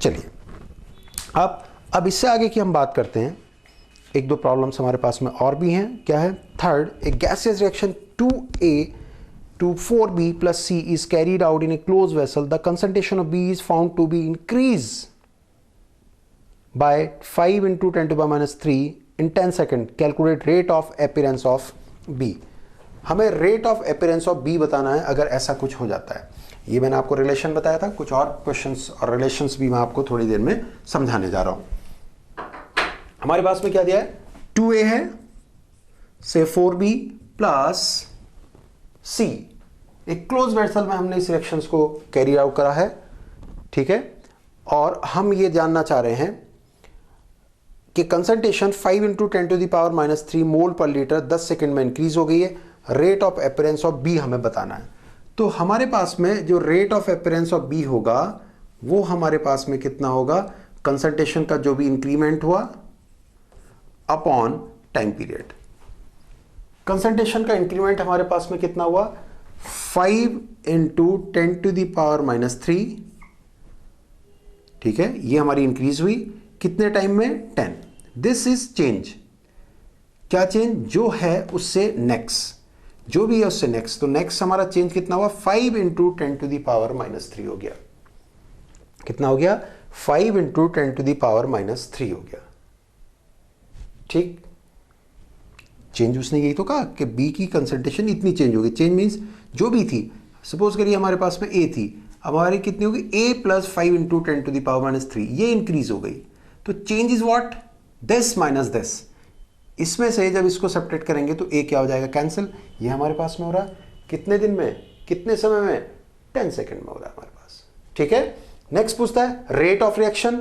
चलिए अब इससे आगे की हम बात करते हैं। एक दो प्रॉब्लम्स हमारे पास में और भी हैं। क्या है? Third, A gaseous reaction 2A to 4B plus C is carried out in a closed vessel. The concentration of B is found to be increased by 5 into 10 to the power minus 3 in 10 seconds. Calculate rate of appearance of B. हमें rate of appearance of B बताना है अगर ऐसा कुछ हो जाता है। ये मैंने आपको रिलेशन बताया था, कुछ और क्वेश्चंस और रिलेशंस भी मैं आपको थोड़ी देर में समझाने जा रहा हूं। हमारे पास में क्या दिया है? 2A है से 4B प्लस C। एक क्लोज वेसल में हमने इस रिएक्शंस को कैरी आउट करा है, ठीक है। और हम ये जानना चाह रहे हैं कि concentration 5 into 10 to the power minus 3 mole per litre 10 second में इंक्रीज हो गई है। Rate of appearance of B हमें बताना है। तो हमारे पास में जो rate of appearance of B होगा वो हमारे पास में कितना होगा? कंसंट्रेशन का जो भी इंक्रीमेंट हुआ अपॉन टाइम पीरियड। कंसंट्रेशन का इंक्रीमेंट हमारे पास में कितना हुआ? 5 into 10 to the power minus 3, ठीक है। ये हमारी इंक्रीज हुई कितने टाइम में? 10। This is change. क्या चेंज? जो है उससे नेक्स्ट, जो भी है उससे नेक्स्ट। तो नेक्स्ट हमारा चेंज कितना हुआ? 5 into 10 to the power minus 3 हो गया। कितना हो गया? 5 into 10 to the power minus 3 हो गया, ठीक। चेंज उसने यही तो कहा कि बी की कंसंट्रेशन इतनी चेंज होगी। चेंज मीन्स जो भी थी, सपोज करिए हमारे पास में ए थी, अब हमारी कितनी होगी? A plus 5 into 10 to the power minus 3, ये इंक्रीज हो गई। तो change is what? This minus this. इसमें से जब इसको सब्ट्रैक्ट करेंगे तो ए क्या हो जाएगा? कैंसिल। ये हमारे पास में हो रहा है कितने दिन में, कितने समय में? 10 सेकंड में हो रहा है हमारे पास, ठीक है। नेक्स्ट पूछता है रेट ऑफ रिएक्शन।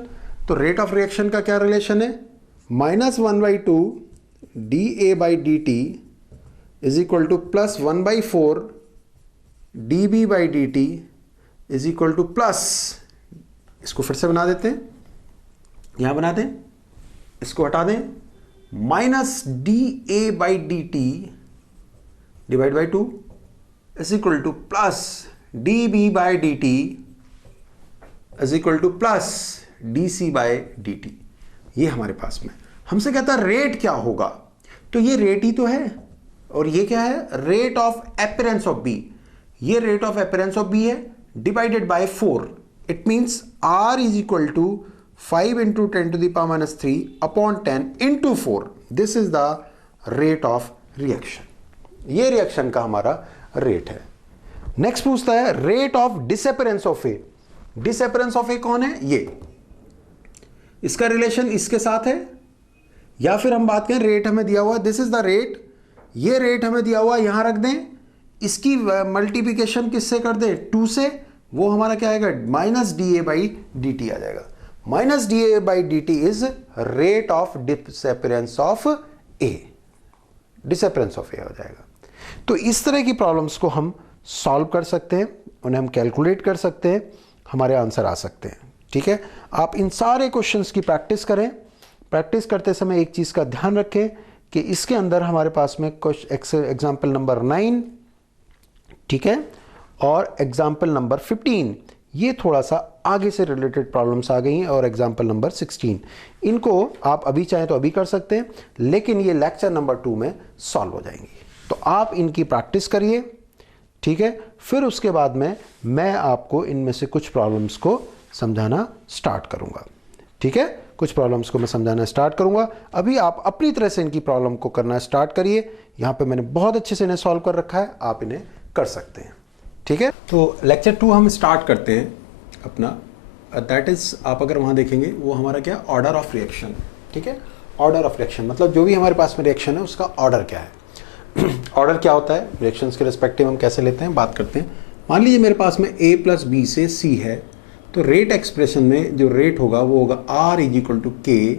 तो रेट ऑफ रिएक्शन का क्या रिलेशन है? -1/2 dA by dt is equal two plus 1/4 dB by dt is equal two plus, इसको फिर से बना देते हैं, यहां बना दें, इसको हटा दें, minus dA by dt divide by 2 is equal two plus dB by dt is equal two plus dC by dt। ये हमारे पास में हमसे कहता है रेट क्या होगा। तो ये रेट ही तो है, और ये क्या है? Rate of appearance of B. ये rate of appearance of B है divided by 4। It means R is equal to 5 into 10 to the power minus 3 upon 10 into 4। This is the rate of reaction. ये reaction का हमारा rate है। Next पूछता है rate of disappearance of A. Disappearance of A कौन है? ये, इसका रिलेशन इसके साथ है, या फिर हम बात करें रेट हमें दिया हुआ, दिस इज द रेट, ये रेट हमें दिया हुआ, यहां रख दें, इसकी मल्टीप्लिकेशन किससे कर दें? 2 से, वो हमारा क्या आएगा? Minus D A by D T आ जाएगा। Minus D A by D T is rate of disappearance of A. Disappearance of A हो जाएगा। तो इस तरह की प्रॉब्लम्स को हम सॉल्व कर सकते हैं, उन्हें हम कैलकुलेट कर सकते हैं, हमारे आंसर आ सकते हैं, ठीक है। आप इन सारे क्वेश्चंस की प्रैक्टिस करें। प्रैक्टिस करते समय एक चीज का ध्यान रखें कि इसके अंदर हमारे पास में एग्जाम्पल नंबर 9, ठीक है, और एग्जाम्पल नंबर 15, ये थोड़ा सा आगे से रिलेटेड प्रॉब्लम्स आ गई हैं, और एग्जाम्पल नंबर 16, इनको आप अभी चाहें तो अभी कर सकते हैं, लेकिन ये लेक्चर नंबर 2 में सॉल्व हो जाएंगी। तो आप इनकी प्रैक्टिस करिए, ठीक है। फिर उसके बाद में मैं आपको इनमें से कुछ प्रॉब्लम्स को समझाना स्टार्ट करूंगा, ठीक है। कुछ प्रॉब्लम्स को मैं समझाना स्टार्ट करूंगा। अभी आप अपनी तरह से इनकी प्रॉब्लम को करना स्टार्ट करिए। यहाँ पे मैंने बहुत अच्छे से इन्हें सॉल्व कर रखा है, आप इन्हें कर सकते हैं, ठीक है। तो लेक्चर 2 हम स्टार्ट करते हैं अपना, दैट इज, आप अगर वहाँ देखेंगे वो हमारा क्या? ऑर्डर ऑफ रिएक्शन, ठीक है। ऑर्डर ऑफ रिएक्शन मतलब जो भी हमारे पास में रिएक्शन है उसका ऑर्डर क्या है। ऑर्डर क्या होता है, रिएक्शंस के रिस्पेक्टिव हम कैसे लेते हैं, बात करते हैं। मान लीजिए मेरे पास में A प्लस बी से C है, तो रेट एक्सप्रेशन में जो रेट होगा वो होगा R is equal to K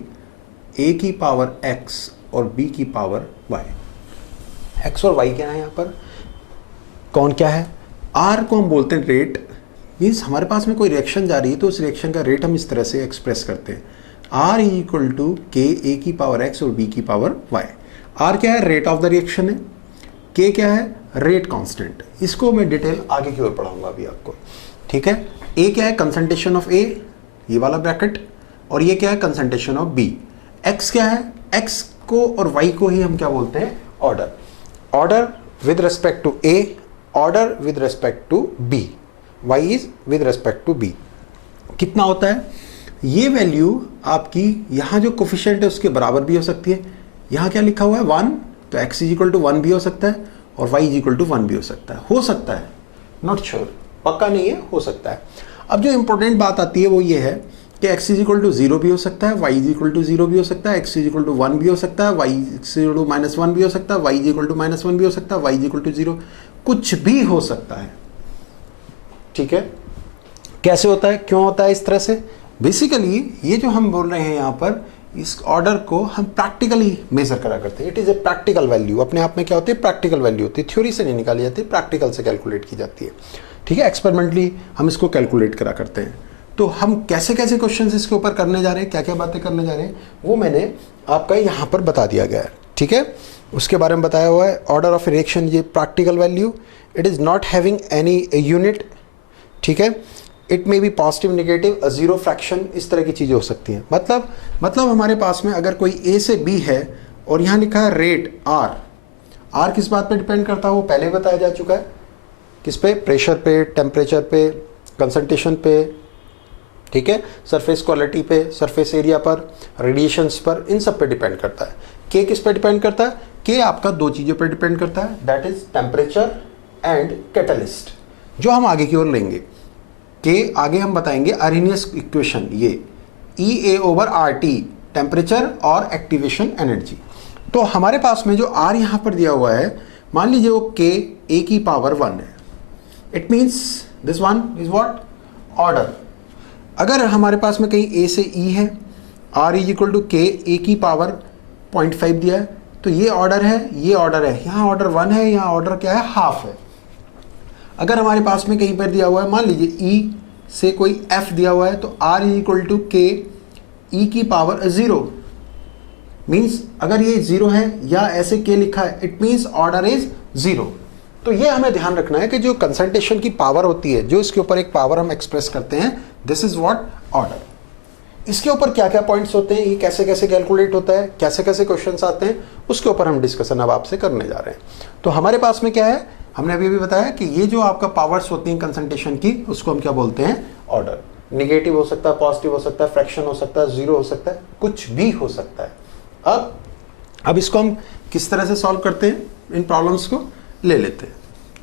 A की पावर X और B की पावर Y। X और Y क्या है यहाँ पर? कौन क्या है? R को हम बोलते हैं रेट, मीन्स हमारे पास में कोई रिएक्शन जा रही है तो उस रिएक्शन का रेट हम इस तरह से एक्सप्रेस करते हैं, R is equal to K A की पावर X और B की पावर Y। R क्या है? रेट ऑफ द रिएक्शन है। K क्या है? Rate constant. इसको मैं डिटेल आगे की ओर पढ़ाऊंगा अभी आपको, ठीक है। A क्या है? कंसंट्रेशन ऑफ A, ये वाला ब्रैकेट, और ये क्या है, कंसंट्रेशन ऑफ बी। एक्स क्या है, एक्स को और वाई को ही हम क्या बोलते हैं, order. Order with respect to A, order with respect to B, Y is with respect to B. कितना होता है, ये वैल्यू आपकी यहाँ जो कोफिशिएंट है उसके बराबर भी हो सकती है। यहाँ क्या लिखा हुआ है 1, तो x इज इक्वल टू 1 भी हो सकता है और y इज इक्वल टू 1 भी हो सकता है, नॉट श्योर, पक्का नहीं है, हो सकता है। अब जो इंपॉर्टेंट बात आती है वो ये है कि x इज इक्वल टू 0 भी हो सकता है, y इज इक्वल टू 0 भी हो सकता है, x इज इक्वल टू 1 भी हो सकता है, y इज इक्वल टू -1 भी हो सकता है, y इज इक्वल टू -1 भी हो सकता है, y इज इक्वल टू 0, कुछ भी हो सकता है। ठीक है, कैसे होता है, क्यों होता है इस तरह से? बेसिकली ये जो हम बोल रहे हैं यहाँ पर, इस ऑर्डर को हम प्रैक्टिकली मेजर करा करते हैं। It is a practical value, अपने आप में क्या होती है, प्रैक्टिकल वैल्यू होती है, थ्योरी से नहीं निकाली जाती, प्रैक्टिकल से कैलकुलेट की जाती है। ठीक है, एक्सपेरिमेंटली हम इसको कैलकुलेट करा करते हैं। तो हम कैसे कैसे क्वेश्चंस इसके ऊपर करने जा रहे हैं, क्या क्या बातें करने जा रहे हैं, वो मैंने आपका यहाँ पर बता दिया गया है। ठीक है, उसके बारे में बताया हुआ है। ऑर्डर ऑफ रिएक्शन, ये practical value, it is not having any unit. ठीक है, it may be positive, negative, a zero fraction, इस तरह की चीज़ें हो सकती हैं। मतलब हमारे पास में अगर कोई ए से बी है और यहाँ लिखा है रेट आर किस बात पे डिपेंड करता है, वो पहले बताया जा चुका है। किस पे? प्रेशर पे, टेम्परेचर पे, कंसंट्रेशन पे, ठीक है, सरफेस क्वालिटी पे, सरफेस एरिया पर, रेडिएशंस पर, इन सब पे डिपेंड करता है। के किस पे डिपेंड करता है? के आपका दो चीज़ों पे डिपेंड करता है, that is temperature and catalyst, जो हम आगे की ओर लेंगे। के आगे हम बताएंगे अरेनियस इक्वेशन, ये EA/RT, टेम्परेचर और एक्टिवेशन एनर्जी। तो हमारे पास में जो R यहाँ पर दिया हुआ है, मान लीजिए वो K A की पावर 1 है, it means this one is what, order. अगर हमारे पास में कहीं A से E है, R is equal to K A की पावर 0.5 दिया है, तो ये ऑर्डर है, ये ऑर्डर है, यहाँ ऑर्डर 1 है, यहाँ ऑर्डर क्या है, हाफ है। अगर हमारे पास में कहीं पर दिया हुआ है, मान लीजिए E से कोई F दिया हुआ है, तो R is equal to K E की पावर 0, मीन्स अगर ये 0 है या ऐसे K लिखा है, इट मीन्स ऑर्डर इज 0। तो ये हमें ध्यान रखना है कि जो कंसंट्रेशन की पावर होती है, जो इसके ऊपर एक पावर हम एक्सप्रेस करते हैं, दिस इज व्हाट, ऑर्डर। इसके ऊपर क्या क्या पॉइंट्स होते हैं, ये कैसे कैसे कैलकुलेट होता है, कैसे कैसे क्वेश्चंस आते हैं, उसके ऊपर हम डिस्कशन अब आपसे करने जा रहे हैं। तो हमारे पास में क्या है, हमने अभी भी बताया कि ये जो आपका पावर्स होती हैं कंसंट्रेशन की, उसको हम क्या बोलते हैं, ऑर्डर। निगेटिव हो सकता है, पॉजिटिव हो सकता है, फ्रैक्शन हो सकता है, जीरो हो सकता है, कुछ भी हो सकता है। अब इसको हम किस तरह से सॉल्व करते हैं, इन प्रॉब्लम्स को ले लेते हैं।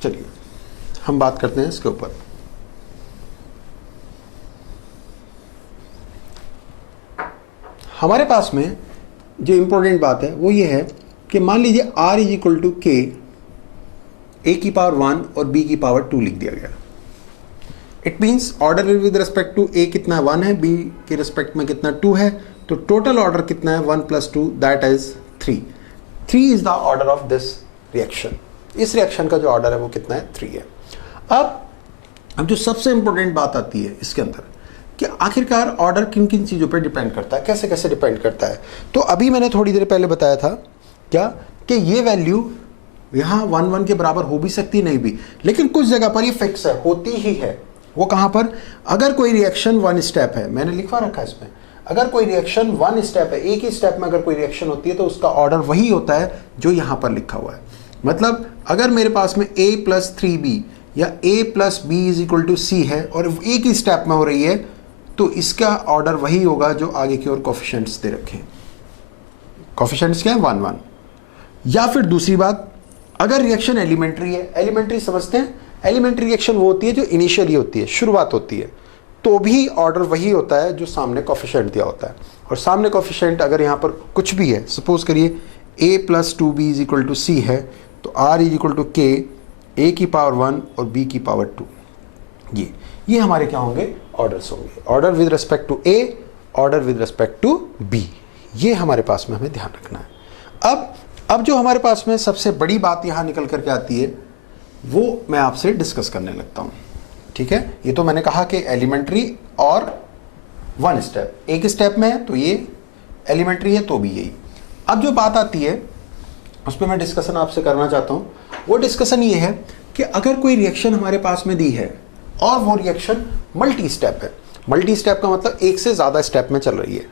चलिए हम बात करते हैं इसके ऊपर। हमारे पास में जो इंपॉर्टेंट बात है वो ये है कि मान लीजिए R is equal to K A की पावर 1 और B की पावर 2 लिख दिया गया। It means order with respect to A कितना है, 1 है, B के रिस्पेक्ट में कितना 2 है, तो टोटल ऑर्डर कितना है, 1 + 2 that is 3। 3 is the order of this reaction. इस रिएक्शन का जो ऑर्डर है वो कितना है, 3 है। अब जो सबसे इंपॉर्टेंट बात आती है इसके अंदर कि आखिरकार ऑर्डर किन किन चीज़ों पे डिपेंड करता है, कैसे कैसे डिपेंड करता है। तो अभी मैंने थोड़ी देर पहले बताया था क्या, कि ये वैल्यू यहाँ 1 1 के बराबर हो भी सकती, नहीं भी, लेकिन कुछ जगह पर ये फिक्स है, होती ही है। वो कहाँ पर, अगर कोई रिएक्शन 1 स्टेप है, मैंने लिखवा रखा है इसमें, अगर कोई रिएक्शन 1 स्टेप है, एक ही स्टेप में अगर कोई रिएक्शन होती है तो उसका ऑर्डर वही होता है जो यहाँ पर लिखा हुआ है। मतलब अगर मेरे पास में A + 3B या A + B = C है और एक ही स्टेप में हो रही है, तो इसका ऑर्डर वही होगा जो आगे की ओर कोफिशिएंट्स दे रखे हैं। कोफिशिएंट्स क्या है, 1 1। या फिर दूसरी बात, अगर रिएक्शन एलिमेंट्री है, एलिमेंट्री समझते हैं, एलिमेंट्री रिएक्शन वो होती है जो इनिशियली होती है, शुरुआत होती है, तो भी ऑर्डर वही होता है जो सामने कोफिशिएंट दिया होता है। और सामने कोफिशिएंट अगर यहाँ पर कुछ भी है, सपोज करिए A + 2B = C है, तो R = K A की पावर 1 और B की पावर 2। ये हमारे क्या होंगे, ऑर्डर्स होंगे। Order with respect to A, order with respect to B, ये हमारे पास में हमें ध्यान रखना है। अब जो हमारे पास में सबसे बड़ी बात यहाँ निकल करके आती है, वो मैं आपसे डिस्कस करने लगता हूँ। ठीक है, ये तो मैंने कहा कि एलिमेंट्री और 1 स्टेप, एक स्टेप में है तो ये एलिमेंट्री है तो भी यही। अब जो बात आती है उस पर मैं डिस्कशन आपसे करना चाहता हूँ। वो डिस्कशन ये है कि अगर कोई रिएक्शन हमारे पास में दी है और वो रिएक्शन मल्टी स्टेप है, मल्टी स्टेप का मतलब एक से ज़्यादा स्टेप में चल रही है,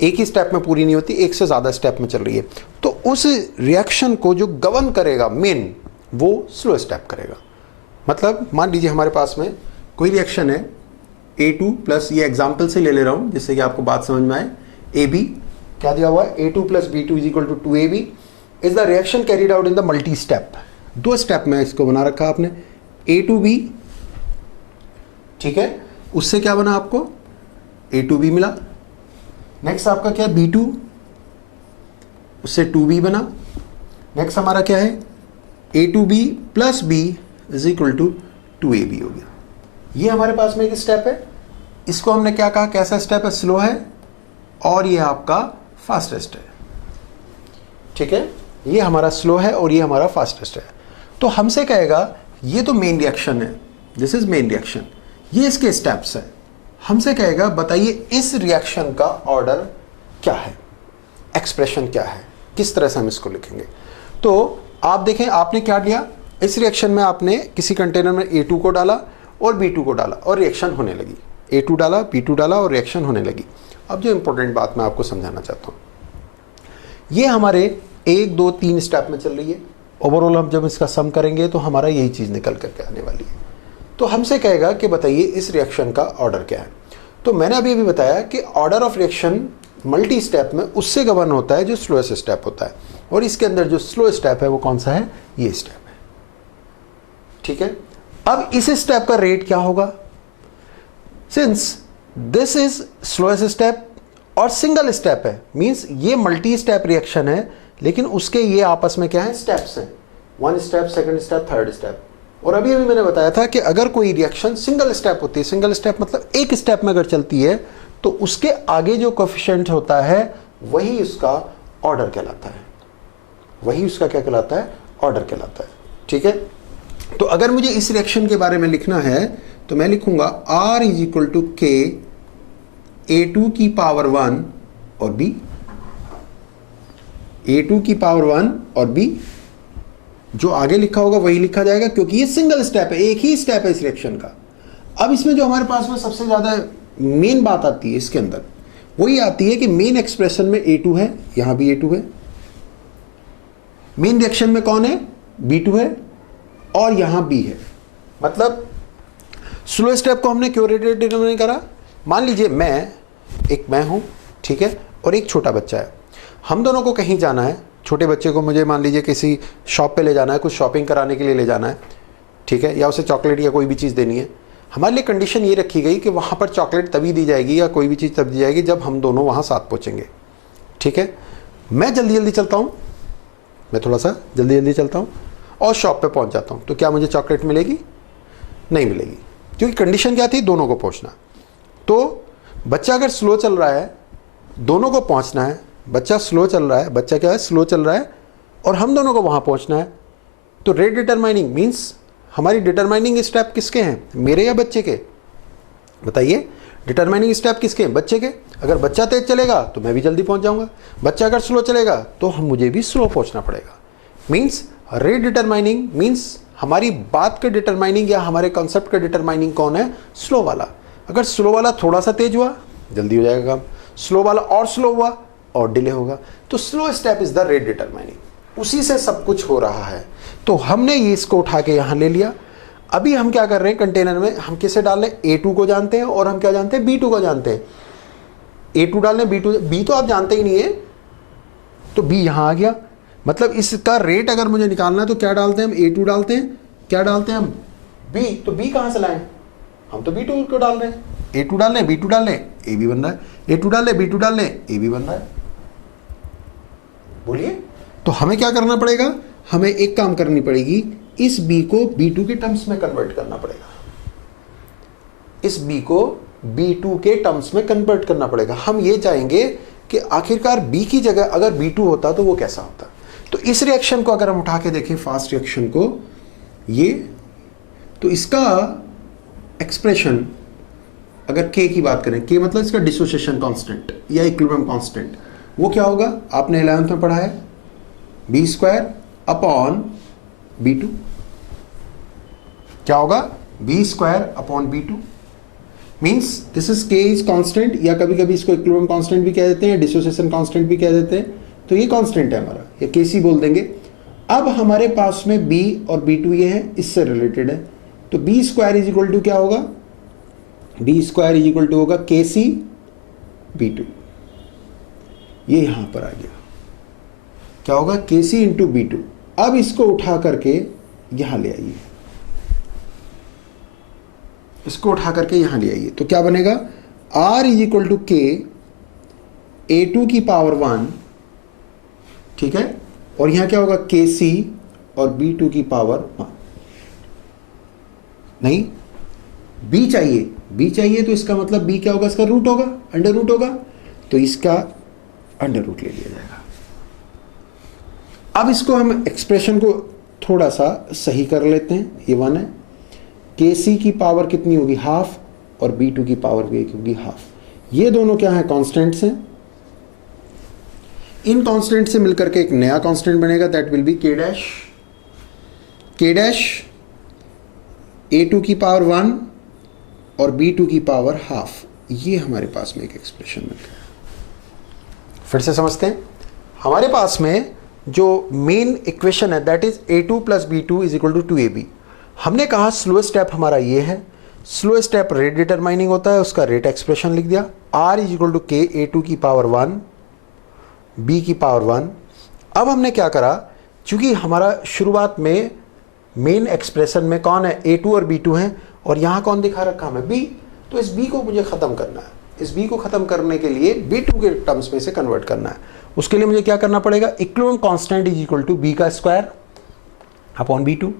एक ही स्टेप में पूरी नहीं होती, एक से ज़्यादा स्टेप में चल रही है। तो उस रिएक्शन को जो गवर्न करेगा मेन, वो स्लो स्टेप करेगा। मतलब मान लीजिए हमारे पास में कोई रिएक्शन है A2 प्लस, ये एग्जाम्पल से ले रहा हूँ जिससे कि आपको बात समझ में आए, AB क्या दिया हुआ है, A2 plus B2 is equal to 2AB is the reaction carried out in the multi step. दो स्टेप में इसको बना रखा आपने, A2B, ठीक है, उससे क्या बना आपको A2B मिला। नेक्स्ट आपका क्या है B2, उससे 2B बना। नेक्स्ट हमारा क्या है A2B plus B is equal to 2AB हो गया। ये हमारे पास में एक स्टेप है, इसको हमने क्या कहा, कैसा स्टेप है, स्लो है, और ये आपका फास्टेस्ट है, ठीक है, ये हमारा स्लो है और ये हमारा फास्टेस्ट है। तो हमसे कहेगा ये तो मेन रिएक्शन है, दिस इज मेन रिएक्शन, ये इसके स्टेप्स है। हमसे कहेगा बताइए इस रिएक्शन का ऑर्डर क्या है, एक्सप्रेशन क्या है, किस तरह से हम इसको लिखेंगे। तो आप देखें आपने क्या लिया, इस रिएक्शन में आपने किसी कंटेनर में A2 को डाला और B2 को डाला और रिएक्शन होने लगी, A2 डाला B2 डाला और रिएक्शन होने लगी। अब जो इंपॉर्टेंट बात मैं आपको समझाना चाहता हूँ, ये हमारे 1 2 3 स्टेप में चल रही है। ओवरऑल हम जब इसका सम करेंगे तो हमारा यही चीज़ निकल करके आने वाली है। तो हमसे कहेगा कि बताइए इस रिएक्शन का ऑर्डर क्या है। तो मैंने अभी बताया कि order of reaction multi step में उससे गवर्न होता है जो स्लोएस्ट स्टेप होता है, और इसके अंदर जो स्लो स्टेप है वो कौन सा है, ये स्टेप है, ठीक है। अब इस स्टेप का रेट क्या होगा, since this is slowest step और सिंगल स्टेप है, मींस ये मल्टी स्टेप रिएक्शन है, लेकिन उसके ये आपस में क्या है, स्टेप्स हैं, 1 step, 2nd step, 3rd step. और अभी मैंने बताया था कि अगर कोई रिएक्शन सिंगल स्टेप होती है, सिंगल स्टेप मतलब एक स्टेप में अगर चलती है, तो उसके आगे जो कोएफिशिएंट होता है वही उसका ऑर्डर कहलाता है, वही उसका क्या कहलाता है, ऑर्डर कहलाता है, ठीक है। तो अगर मुझे इस रिएक्शन के बारे में लिखना है तो मैं लिखूंगा R is equal to K A2 की पावर 1 और B, A2 की पावर 1 और B, जो आगे लिखा होगा वही लिखा जाएगा क्योंकि ये सिंगल स्टेप है, एक ही स्टेप है इस रिएक्शन का। अब इसमें जो हमारे पास में सबसे ज्यादा मेन बात आती है इसके अंदर, वो ये आती है कि मेन एक्सप्रेशन में A2 है, यहां भी A2 है, मेन रिएक्शन में कौन है, B2 है, और यहां B है। मतलब स्लो स्टेप को हमने क्यों डिटरमाइन करा, मान लीजिए मैं हूं, ठीक है, और एक छोटा बच्चा है, हम दोनों को कहीं जाना है, छोटे बच्चे को मुझे मान लीजिए किसी शॉप पे ले जाना है, कुछ शॉपिंग कराने के लिए ले जाना है, ठीक है, या उसे चॉकलेट या कोई भी चीज़ देनी है। हमारे लिए कंडीशन ये रखी गई कि वहाँ पर चॉकलेट तभी दी जाएगी या कोई भी चीज़ तब दी जाएगी जब हम दोनों वहाँ साथ पहुँचेंगे, ठीक है। मैं जल्दी जल्दी चलता हूँ, मैं थोड़ा सा जल्दी जल्दी चलता हूँ और शॉप पे पहुँच जाता हूँ, तो क्या मुझे चॉकलेट मिलेगी, नहीं मिलेगी, क्योंकि कंडीशन क्या थी, दोनों को पहुँचना। तो बच्चा अगर स्लो चल रहा है, दोनों को पहुँचना है, बच्चा स्लो चल रहा है, बच्चा क्या है, स्लो चल रहा है, और हम दोनों को वहाँ पहुँचना है। तो रेट डिटरमाइनिंग मीन्स हमारी डिटरमाइनिंग स्टेप किसके हैं, मेरे या बच्चे के, बताइए। डिटरमाइनिंग स्टेप किसके हैं, बच्चे के। अगर बच्चा तेज चलेगा तो मैं भी जल्दी पहुंच जाऊंगा, बच्चा अगर स्लो चलेगा तो मुझे भी स्लो पहुंचना पड़ेगा। मीन्स रेट डिटरमाइनिंग मीन्स हमारी बात के डिटरमाइनिंग या हमारे कॉन्सेप्ट का डिटरमाइनिंग कौन है, स्लो वाला। अगर स्लो वाला थोड़ा सा तेज हुआ जल्दी हो जाएगा काम, स्लो वाला और स्लो हुआ और डिले होगा। तो slow step is the rate determining, उसी से सब कुछ हो रहा है। तो हमने ये इसको उठा के यहां ले लिया। अभी हम क्या कर रहे हैं, कंटेनर में हम किसे डाल रहे हैं, A2 को जानते हैं और हम क्या जानते हैं, B2 को जानते हैं। A2 डाल रहे हैं, B तो आप जानते ही नहीं है, तो B यहां आ गया। मतलब इसका रेट अगर मुझे निकालना है तो क्या डालते हैं हम, A2 डालते हैं, क्या डालते हैं हम, B। तो B कहां से लाएं, हम तो B2 को डाल रहे हैं, A2 डाल रहे हैं, B2 डाल रहे हैं, AB बन रहा है, A2 डाल रहे हैं, B2 डाल रहे हैं, AB बन रहा है। बोलिए, तो हमें क्या करना पड़ेगा, हमें एक काम करनी पड़ेगी, इस B को B2 के टर्म्स में कन्वर्ट करना पड़ेगा, इस B को B2 के टर्म्स में कन्वर्ट करना पड़ेगा। हम ये चाहेंगे कि आखिरकार B की जगह अगर B2 होता तो वो कैसा होता। तो इस रिएक्शन को अगर हम उठा के देखें, फास्ट रिएक्शन को, ये तो इसका एक्सप्रेशन अगर K की बात करें, K मतलब इसका डिसोसिएशन कांस्टेंट या इक्विलिब्रियम कांस्टेंट, वो क्या होगा, आपने 11th में पढ़ा है, B² अपॉन B2। क्या होगा, B² upon B2। Means this is के इज कांस्टेंट, या कभी कभी इसको इक्विलिब्रियम कांस्टेंट भी कह देते हैं, डिसोसिएशन कांस्टेंट भी कह देते हैं। तो ये कांस्टेंट है हमारा, या केसी बोल देंगे। अब हमारे पास में बी और बी टू ये है, इससे रिलेटेड है। तो B square is equal to क्या होगा, B square is equal to होगा के सी बी टू। ये यहां पर आ गया, क्या होगा, K C into B to. अब इसको उठा करके यहां ले आइए, इसको उठा करके यहां ले आइए, तो क्या बनेगा, आर इज इक्वल टू के ए टू की पावर 1, ठीक है, और यहां क्या होगा, के सी और बी टू की पावर 1। नहीं, बी चाहिए, बी चाहिए, तो इसका मतलब बी क्या होगा, इसका रूट होगा, अंडर रूट होगा, तो इसका अंडर रूट ले लिया जाएगा। अब इसको हम एक्सप्रेशन को थोड़ा सा सही कर लेते हैं। ये 1 है, के सी की पावर कितनी होगी, हाफ, और बी टू की पावर भी होगी हाफ। ये दोनों क्या है, कॉन्स्टेंट्स हैं। इन कॉन्स्टेंट से मिलकर के एक नया कॉन्स्टेंट बनेगा, दैट विल बी के डैश, के डैश ए टू की पावर 1 और बी टू की पावर हाफ। ये हमारे पास में एक एक्सप्रेशन बन गया। फिर से समझते हैं, हमारे पास में जो मेन इक्वेशन है that is A two plus B two is equal to 2ab। हमने कहा स्लो स्टेप हमारा ये है, स्लो स्टेप रेट डिटरमाइनिंग होता है, उसका रेट एक्सप्रेशन लिख दिया, r इज इक्वल टू के ए टू की पावर 1 b की पावर 1। अब हमने क्या करा, चूंकि हमारा शुरुआत में मेन एक्सप्रेशन में कौन है, a2 और b2 हैं, और यहां कौन दिखा रखा हमें, b, तो इस b को मुझे खत्म करना है। इस b को खत्म करने के लिए b2 के टर्म्स में से कन्वर्ट करना है। उसके लिए मुझे क्या करना पड़ेगा, equilibrium constant is equal to b का स्क्वायर अपॉन b2।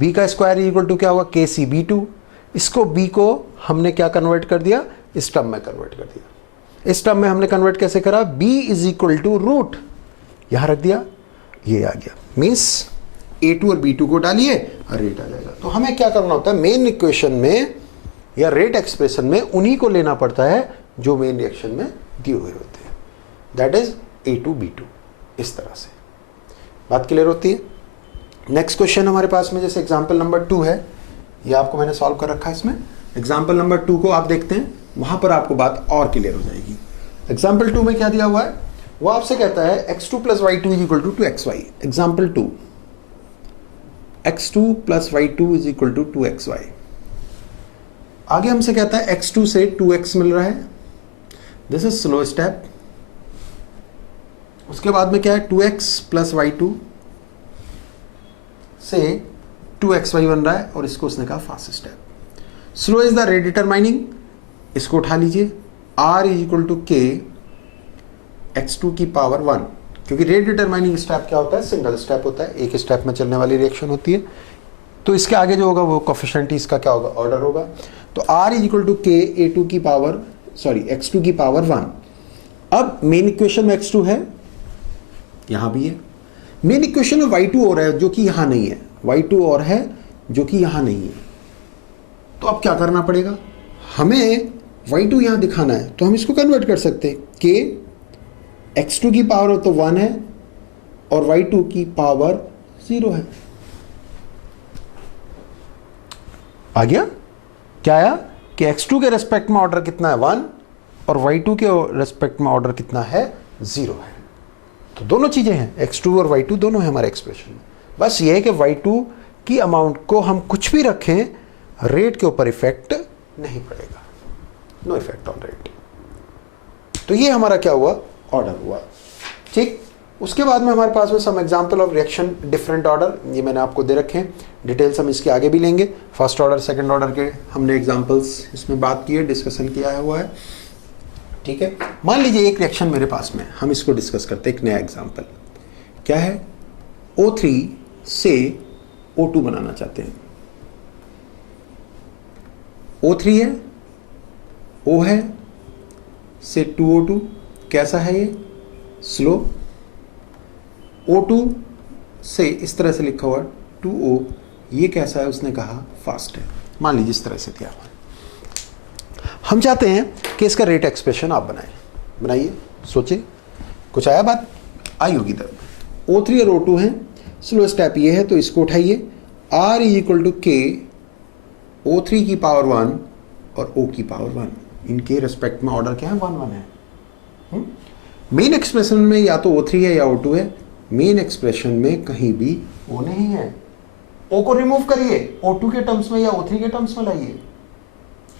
b का स्क्वायर इज इक्वल टू क्या होगा, के सी बी टू। इसको b को हमने क्या कन्वर्ट कर दिया, इस टर्म में कन्वर्ट कर दिया। इस टर्म में हमने कन्वर्ट कैसे करा, b is equal to root, यहां रख दिया, ये आ गया। मीन्स a2 और b2 को डालिए और रेट आ जाएगा। तो हमें क्या करना होता है, मेन इक्वेशन में या रेट एक्सप्रेशन में उन्हीं को लेना पड़ता है जो मेन रिएक्शन में दिए हुए होते हैं, दैट इज a2 b2। इस तरह से बात क्लियर होती है। नेक्स्ट क्वेश्चन हमारे पास में जैसे एग्जाम्पल नंबर 2 है, ये आपको मैंने सॉल्व कर रखा है। इसमें एग्जाम्पल नंबर 2 को आप देखते हैं, वहां पर आपको बात और क्लियर हो जाएगी। एग्जाम्पल 2 में क्या दिया हुआ है, वो आपसे कहता है x2 plus y2 is equal to 2xy। Example 2, x2 plus y2 is equal to 2xy। आगे हमसे कहता है x2 से 2x मिल रहा है, दिस इज स्लो स्टेप। उसके बाद में क्या है, 2x प्लस y2 से 2xy बन रहा है, और इसको उसने कहा fast step. Slow is the rate determining, इसको उठा लीजिए, r इज इक्वल टू के x2 की पावर 1, क्योंकि रेट डिटरमाइनिंग स्टेप क्या होता है, सिंगल स्टेप होता है, एक स्टेप में चलने वाली रिएक्शन होती है। तो इसके आगे जो होगा वो कोफिशिएंट इसका क्या होगा, ऑर्डर होगा। तो r इज इक्वल टू के a2 की पावर x2 की पावर 1। अब मेन इक्वेशन में x2 है, यहां भी है। मेन इक्वेशन में y2 और है जो कि यहां नहीं है, y2 और है जो कि यहां नहीं है। तो अब क्या करना पड़ेगा, हमें y2 यहां दिखाना है, तो हम इसको कन्वर्ट कर सकते हैं, के x2 की पावर तो 1 है और y2 की पावर 0 है। आ गया, क्या आया कि x2 के रेस्पेक्ट में ऑर्डर कितना है, 1, और y2 के रेस्पेक्ट में ऑर्डर कितना है, 0 है। तो दोनों चीजें हैं, x2 और y2 दोनों है हमारे एक्सप्रेशन में। बस ये है कि y2 की अमाउंट को हम कुछ भी रखें, रेट के ऊपर इफेक्ट नहीं पड़ेगा, नो इफेक्ट ऑन रेट। तो ये हमारा क्या हुआ, ऑर्डर हुआ, ठीक। उसके बाद में हमारे पास में some example of reaction different order, ये मैंने आपको दे रखे हैं, डिटेल्स हम इसके आगे भी लेंगे। फर्स्ट ऑर्डर सेकंड ऑर्डर के हमने एग्जांपल्स इसमें बात की है, डिस्कशन किया हुआ है, ठीक है। मान लीजिए एक रिएक्शन मेरे पास में, हम इसको डिस्कस करते हैं, एक नया एग्जांपल क्या है, O3 से O2 बनाना चाहते हैं। O3 है, O है, से 2O2, कैसा है ये, स्लो। O2 से इस तरह से लिखा हुआ 2O, ये कैसा है, उसने कहा फास्ट है। मान लीजिए इस तरह से दिया हुआ है। हम चाहते हैं कि इसका रेट एक्सप्रेशन आप बनाइए, सोचिए, कुछ आया बात, आई होगी तब। O3 और O2 है, स्लो स्टेप ये है, तो इसको उठाइए, R इज इक्वल टू के O3 की पावर 1 और O की पावर 1, इनके रिस्पेक्ट में ऑर्डर क्या है, 1 1 है। मेन एक्सप्रेशन में या तो O3 है या O2 है। मेन एक्सप्रेशन में कहीं भी O नहीं है। O को रिमूव करिए, O2 के टर्म्स में या O3 के टर्म्स में लाइए,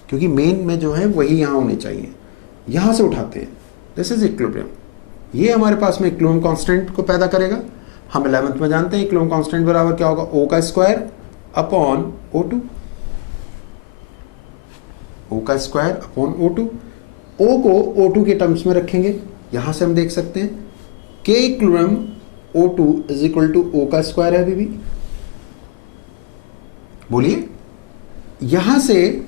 क्योंकि मेन में जो है वही यहां होने चाहिए। यहां से उठाते हैं, दिस इज इक्विलिब्रियम। ये हमारे पास में इक्विलिब्रियम कांस्टेंट को पैदा करेगा। हम 11th में जानते हैं इक्विलिब्रियम कांस्टेंट बराबर क्या होगा, O का स्क्वायर अपॉन O2। O का स्क्वायर अपॉन O2। O को O2 के टर्म्स में रखेंगे। यहां से हम देख सकते हैं K equilibrium O2 is equal to O का स्क्वायर है अभी भी। बोलिए, यहां से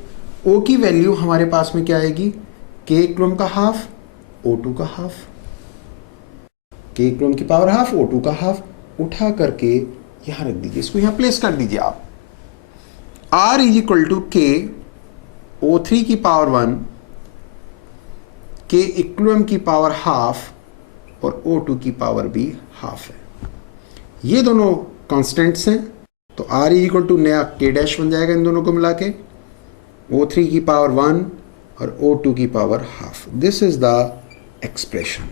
O की वैल्यू हमारे पास में क्या आएगी, K इक्विलिब्रियम का हाफ, O2 का हाफ। K इक्विलिब्रियम की पावर हाफ, O2 का हाफ। उठा करके यहां रख दीजिए, इसको यहां प्लेस कर दीजिए आप। R is equal to K O3 की पावर 1, K इक्विलिब्रियम की पावर हाफ और O2 की पावर भी हाफ है। ये दोनों कांस्टेंट्स हैं, तो R इज इक्वल टू नया K डैश बन जाएगा इन दोनों को मिला के, O3 की पावर 1 और O2 की power half. This is the expression.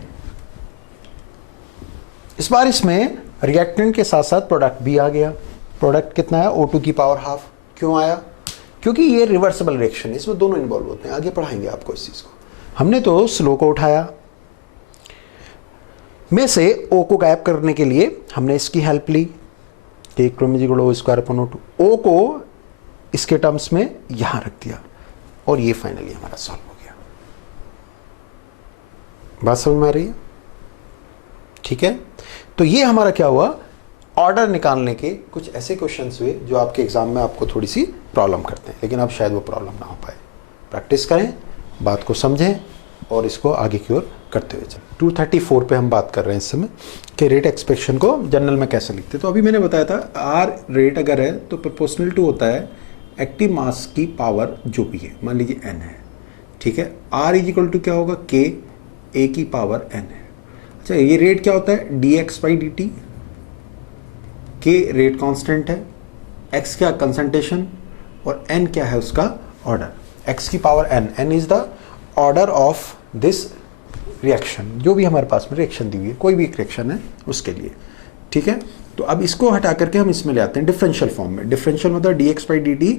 इस बार इसमें रिएक्टेंट के साथ साथ प्रोडक्ट भी आ गया। प्रोडक्ट कितना है, O2 की पावर हाफ। क्यों आया, क्योंकि ये रिवर्सिबल रिएक्शन है, इसमें दोनों इन्वॉल्व होते हैं। आगे पढ़ाएंगे आपको इस चीज को। हमने तो स्लो को उठाया, में से O को गायब करने के लिए हमने इसकी हेल्प ली, K equilibrium O square upon O2। O को इसके टर्म्स में यहां रख दिया और ये फाइनली हमारा सॉल्व हो गया। बात समझ में आ रही है? ठीक है, तो ये हमारा क्या हुआ, ऑर्डर निकालने के कुछ ऐसे क्वेश्चंस हुए जो आपके एग्जाम में आपको थोड़ी सी प्रॉब्लम करते हैं, लेकिन अब शायद वो प्रॉब्लम ना हो पाए। प्रैक्टिस करें, बात को समझें और इसको आगे की ओर करते हुए चलें। 234 पे हम बात कर रहे हैं इस समय कि रेट एक्सपेक्शन को जनरल में कैसे लिखते हैं। तो अभी मैंने बताया था आर रेट अगर है तो प्रोपोर्शनल टू होता है एक्टिव मास की पावर जो भी है, मान लीजिए n है, ठीक है। आर इज इक्वल टू क्या होगा, k a की पावर n है। अच्छा, ये रेट क्या होता है, dx by D T. k rate constant है, x क्या कंसंट्रेशन और n क्या है उसका ऑर्डर, x की power n is the order of this reaction. जो भी हमारे पास में रिएक्शन दी हुई है, कोई भी एक रिएक्शन है उसके लिए, ठीक है। तो अब इसको हटा करके हम इसमें ले आते हैं डिफरेंशियल फॉर्म में। डिफरेंशियल मतलब dx by D T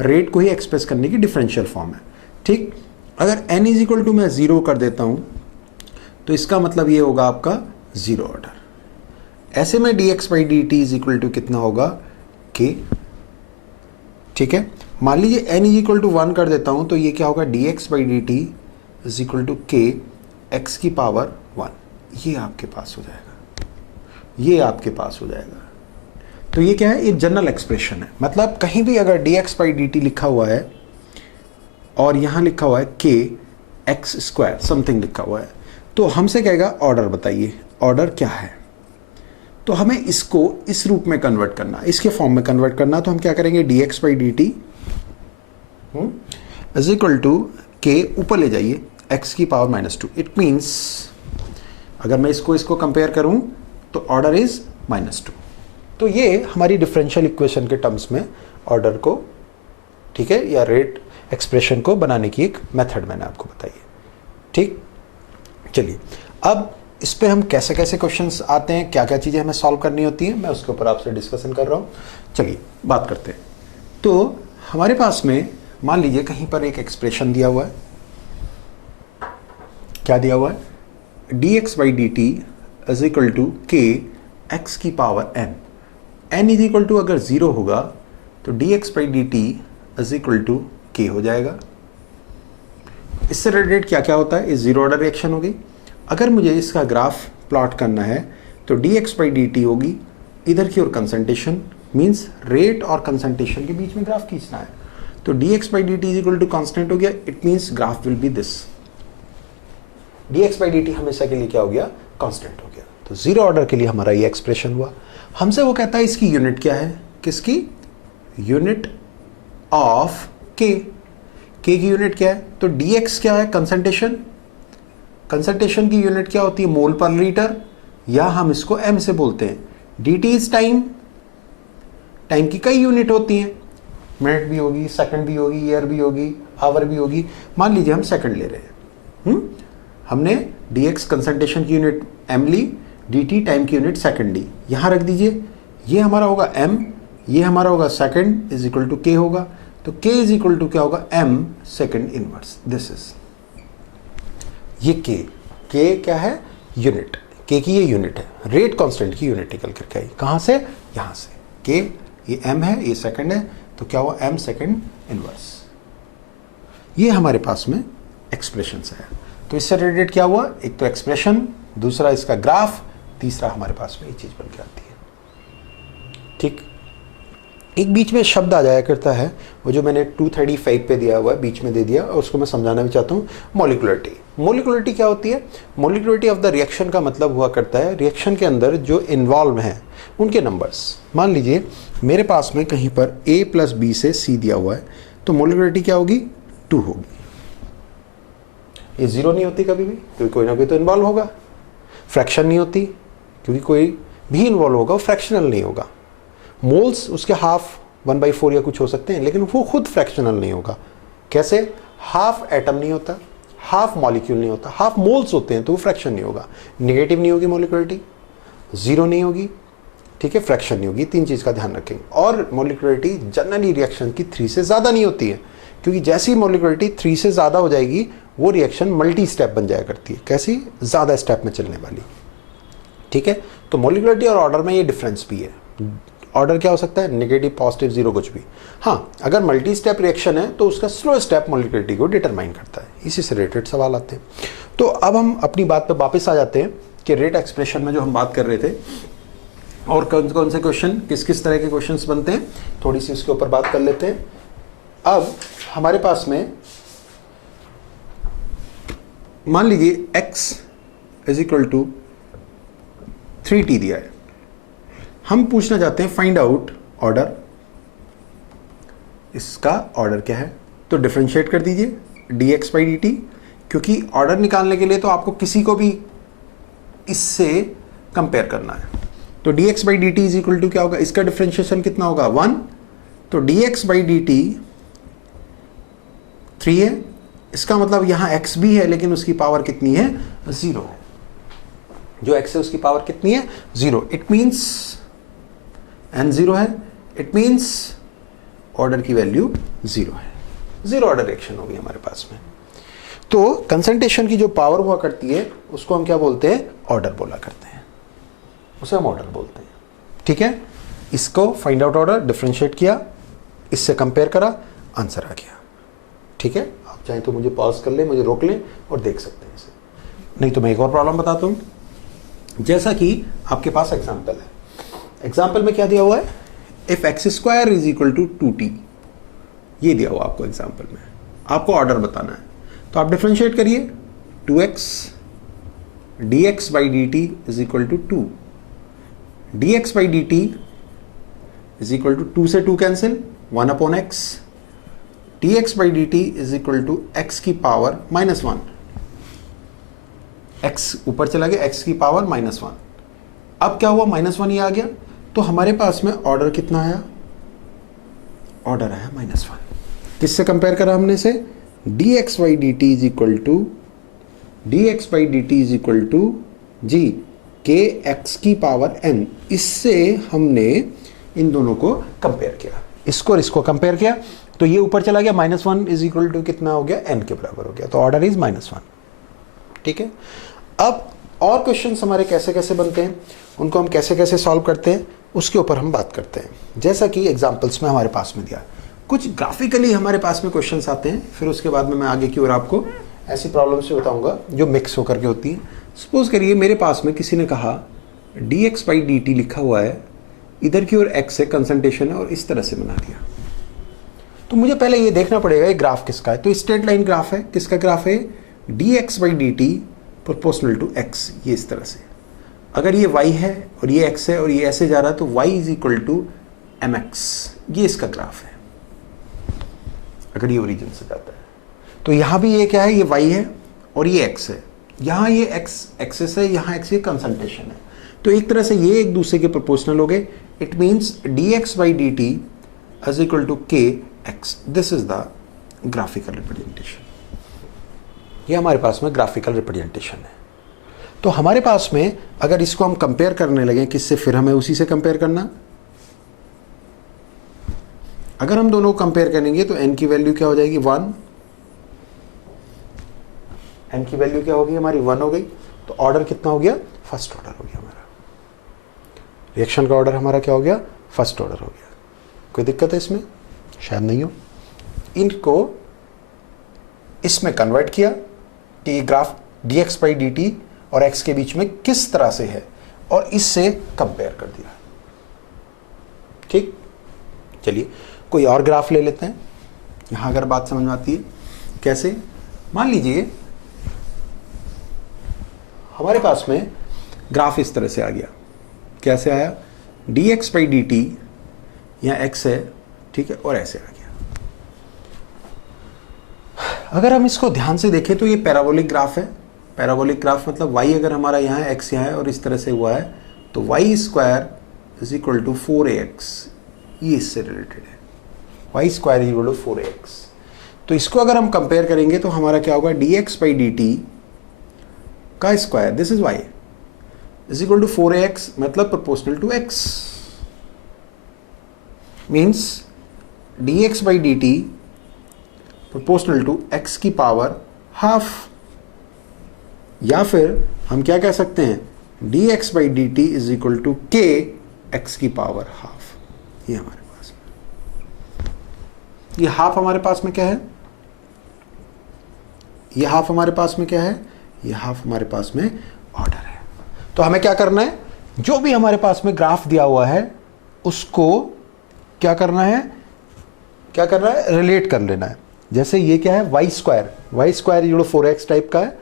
rate को ही एक्सप्रेस करने की डिफरेंशियल फॉर्म है, ठीक। अगर n इज इक्वल टू मैं 0 कर देता हूं तो इसका मतलब ये होगा आपका 0 ऑर्डर। ऐसे में dx by D T is equal to कितना होगा, k, ठीक है। मान लीजिए n इज इक्वल टू 1 कर देता हूं तो ये क्या होगा, dx by D T is equal to k x की पावर 1। ये आपके पास हो जाएगा, ये आपके पास हो जाएगा। तो ये क्या है, ये जनरल एक्सप्रेशन है। मतलब कहीं भी अगर dx बाई डी टी लिखा हुआ है और यहां लिखा हुआ है k x स्क्वायर समथिंग लिखा हुआ है, तो हमसे कहेगा ऑर्डर बताइए, ऑर्डर क्या है। तो हमें इसको इस रूप में कन्वर्ट करना, इसके फॉर्म में कन्वर्ट करना। तो हम क्या करेंगे, dx by D T is equal to k, ऊपर ले जाइए, x की पावर -2। इट मीन्स अगर मैं इसको कंपेयर करूं तो ऑर्डर इज -2। तो ये हमारी डिफरेंशियल इक्वेशन के टर्म्स में ऑर्डर को, ठीक है, या रेट एक्सप्रेशन को बनाने की एक मेथड मैंने आपको बताई है, ठीक। चलिए, अब इस पे हम कैसे कैसे क्वेश्चंस आते हैं, क्या क्या चीज़ें हमें सॉल्व करनी होती हैं, मैं उसके ऊपर आपसे डिस्कशन कर रहा हूँ। चलिए बात करते हैं। तो हमारे पास में मान लीजिए कहीं पर एक एक्सप्रेशन दिया हुआ है, क्या दिया हुआ है, dx by D T is equal to k x की power n is equal to अगर 0 होगा तो dx by D T is equal to k हो जाएगा। इससे रिलेटेड क्या क्या होता है, इस 0 ऑर्डर रिएक्शन हो गई। अगर मुझे इसका ग्राफ प्लॉट करना है तो dx बाई डी टी होगी इधर की ओर कंसंट्रेशन, मीन्स रेट और कंसंट्रेशन के बीच में ग्राफ खींचना है। तो dx by D T is equal to constant हो गया, it means graph will be this. dx by D T हमेशा के लिए क्या हो गया, कांस्टेंट हो गया। तो 0 ऑर्डर के लिए हमारा ये एक्सप्रेशन हुआ। हमसे वो कहता है इसकी यूनिट क्या है, किसकी, यूनिट ऑफ k। k की यूनिट क्या है, तो dx क्या है, कंसंट्रेशन। कंसंट्रेशन की यूनिट क्या होती है, मोल पर लीटर, या हम इसको m से बोलते हैं। dt इज टाइम, टाइम की कई यूनिट होती हैं, मिनट भी होगी, सेकंड भी होगी, ईयर भी होगी, आवर भी होगी। मान लीजिए हम सेकंड ले रहे हैं, हमने dx कंसंट्रेशन की यूनिट m ली, dt टाइम की यूनिट सेकंड ली, यहाँ रख दीजिए। ये हमारा होगा m, ये हमारा होगा second is equal to k होगा, तो k इज इक्वल टू क्या होगा, m second inverse. This is ये k क्या है, यूनिट, k की ये यूनिट है, रेट कांस्टेंट की यूनिट निकल करके आई। कहाँ से, यहाँ से। k ये m है, ये सेकंड है, तो क्या हुआ, m सेकंड इनवर्स। ये हमारे पास में एक्सप्रेशन है। तो इससे रिलेटेड क्या हुआ, एक तो एक्सप्रेशन, दूसरा इसका ग्राफ, तीसरा हमारे पास में ये चीज बन के आती है। ठीक, एक बीच में शब्द आ जाया करता है, वो जो मैंने 235 पे दिया हुआ है, बीच में दे दिया, और उसको मैं समझाना भी चाहता हूँ। मोलिकुलरिटी, मोलिकुलरिटी क्या होती है, मोलिकुलरिटी ऑफ द रिएक्शन का मतलब हुआ करता है रिएक्शन के अंदर जो इन्वॉल्व हैं उनके नंबर्स। मान लीजिए मेरे पास में कहीं पर a प्लस बी से c दिया हुआ है, तो मोलिकुलरिटी क्या होगी, 2 होगी। ये 0 नहीं होती कभी भी, क्योंकि कोई ना कोई तो इन्वॉल्व होगा। फ्रैक्शन नहीं होती, क्योंकि कोई भी इन्वॉल्व होगा, वो फ्रैक्शनल नहीं होगा। मोल्स उसके हाफ 1/4 या कुछ हो सकते हैं, लेकिन वो खुद फ्रैक्शनल नहीं होगा। कैसे, हाफ एटम नहीं होता, हाफ मॉलिक्यूल नहीं होता, हाफ मोल्स होते हैं, तो वो फ्रैक्शन नहीं होगा। नेगेटिव नहीं होगी मोलिकुलरिटी, 0 नहीं होगी, ठीक है, फ्रैक्शन नहीं होगी। 3 चीज का ध्यान रखेंगे। और मोलिकुलरिटी जनरली रिएक्शन की 3 से ज्यादा नहीं होती है, क्योंकि जैसी मोलिकुलरिटी 3 से ज्यादा हो जाएगी, वो रिएक्शन मल्टी स्टेप बन जाया करती है। कैसी, ज्यादा स्टेप में चलने वाली। ठीक है, तो मोलिकुलरिटी और ऑर्डर में ये डिफरेंस भी है। ऑर्डर क्या हो सकता है, नेगेटिव, पॉजिटिव, 0, कुछ भी। हाँ, अगर मल्टी स्टेप रिएक्शन है तो उसका स्लो स्टेप मोलिकुलरिटी को डिटरमाइन करता है। इसी से रिलेटेड सवाल आते हैं। तो अब हम अपनी बात पे वापस आ जाते हैं कि रेट एक्सप्रेशन में जो हम बात कर रहे थे, और कौन कौन से क्वेश्चन, किस किस तरह के क्वेश्चंस बनते हैं, थोड़ी सी उसके ऊपर बात कर लेते हैं। अब हमारे पास में मान लीजिए x is equal to 3t दिया है, हम पूछना चाहते हैं फाइंड आउट ऑर्डर, इसका ऑर्डर क्या है। तो डिफरेंशिएट कर दीजिए dx बाई dt, क्योंकि ऑर्डर निकालने के लिए तो आपको किसी को भी इससे कंपेयर करना है। तो dx by dt is equal to क्या होगा, इसका डिफरेंशिएशन कितना होगा, 1। तो dx बाई dt 3 है, इसका मतलब यहां x भी है, लेकिन उसकी पावर कितनी है, 0 है। जो x है उसकी पावर कितनी है, 0। इट मीन्स n 0 है, इट मीन्स ऑर्डर की वैल्यू 0 है। 0 ऑर्डर रिएक्शन होगी हमारे पास में। तो कंसंट्रेशन की जो पावर हुआ करती है उसको हम क्या बोलते हैं, ऑर्डर बोला करते हैं, उसे हम ऑर्डर बोलते हैं। ठीक है, इसको फाइंड आउट ऑर्डर, डिफरेंशिएट किया, इससे कंपेयर करा, आंसर आ गया। ठीक है, आप चाहें तो मुझे पॉज कर ले, मुझे रोक लें और देख सकते हैं इसे, नहीं तो मैं एक और प्रॉब्लम बताता हूं। जैसा कि आपके पास एग्जाम्पल है, एग्जाम्पल में क्या दिया हुआ है, if X square is equal to 2t, ये दिया हुआ आपको एग्जाम्पल में, आपको ऑर्डर बताना है। तो आप डिफरेंशिएट करिए, 2x dx by dt is equal to 2, dx by dt is equal to 2 से 2 cancel, 1 upon x, dx by dt is equal to x की पावर -1, x ऊपर चला गया, x की पावर -1। अब क्या हुआ, -1 ही आ गया, तो हमारे पास में ऑर्डर कितना आया, ऑर्डर आया -1। किससे कंपेयर करा हमने से, dx by dt is equal to dx by dt is equal to जी kx की पावर n। इससे हमने इन दोनों को कंपेयर किया, इसको और इसको कंपेयर किया, तो ये ऊपर चला गया, -1 इज इक्वल टू कितना हो गया, n के बराबर हो गया, तो ऑर्डर इज -1। ठीक है, अब और क्वेश्चंस हमारे कैसे कैसे बनते हैं, उनको हम कैसे कैसे सॉल्व करते हैं, उसके ऊपर हम बात करते हैं। जैसा कि एग्जांपल्स में हमारे पास में दिया, कुछ ग्राफिकली हमारे पास में क्वेश्चंस आते हैं, फिर उसके बाद में मैं आगे की ओर आपको ऐसी प्रॉब्लम्स से बताऊंगा जो मिक्स होकर के होती हैं। सपोज करिए मेरे पास में किसी ने कहा dx बाई dt लिखा हुआ है, इधर की ओर x है, कंसंट्रेशन है, और इस तरह से बना दिया। तो मुझे पहले ये देखना पड़ेगा ये ग्राफ किसका है। तो स्ट्रेट लाइन ग्राफ है, किसका ग्राफ है, dx by dt proportional to x, ये इस तरह से। अगर ये y है और ये x है और ये ऐसे जा रहा है, तो y is equal to mx, ये इसका ग्राफ है अगर ये ओरिजिन से जाता है। तो यहां भी ये क्या है, ये y है और ये x है, यहां ये x एक्सेस है, यहां x ये कंसंट्रेशन है। तो एक तरह से ये एक दूसरे के प्रोपोर्शनल हो गए। It means dx by dt is equal to kx, this is the graphical representation, ये हमारे पास में ग्राफिकल रिप्रेजेंटेशन है। तो हमारे पास में अगर इसको हम कंपेयर करने लगे किससे, फिर हमें उसी से कंपेयर करना। अगर हम दोनों को कंपेयर करेंगे तो n की वैल्यू क्या हो जाएगी 1, n की वैल्यू क्या होगी हमारी 1 हो गई। तो ऑर्डर कितना हो गया, फर्स्ट ऑर्डर हो गया हमारा, रिएक्शन का ऑर्डर हमारा क्या हो गया, फर्स्ट ऑर्डर हो गया। कोई दिक्कत है इसमें, शायद नहीं हो। इनको इसमें कन्वर्ट किया कि ग्राफ dx बाई dt और x के बीच में किस तरह से है, और इससे कंपेयर कर दिया। ठीक, चलिए कोई और ग्राफ ले लेते हैं। यहां अगर बात समझ में आती है कैसे, मान लीजिए हमारे पास में ग्राफ इस तरह से आ गया। कैसे आया, dx बाई dt या x है, ठीक है, और ऐसे आ गया। अगर हम इसको ध्यान से देखें तो ये पैराबोलिक ग्राफ है। पैराबोलिक ग्राफ मतलब y अगर हमारा यहाँ है, x यहाँ है और इस तरह से हुआ है, तो y square is equal to 4ax, ये इससे रिलेटेड है। y square is equal to 4ax। तो इसको अगर हम कंपेयर करेंगे तो हमारा क्या होगा, dx बाई dt का square, this is y, is equal to 4ax, मतलब proportional to x, means dx by dt proportional to x की पावर हाफ, या फिर हम क्या कह सकते हैं, dx by dt is equal to k x की पावर हाफ। ये हमारे पास में, ये हाफ हमारे पास में क्या है, ये हाफ हमारे पास में क्या है, ये हाफ हमारे पास में ऑर्डर है। तो हमें क्या करना है, जो भी हमारे पास में ग्राफ दिया हुआ है उसको क्या करना है, क्या करना है, रिलेट कर लेना है। जैसे ये क्या है, y स्क्वायर जो 4x टाइप का है,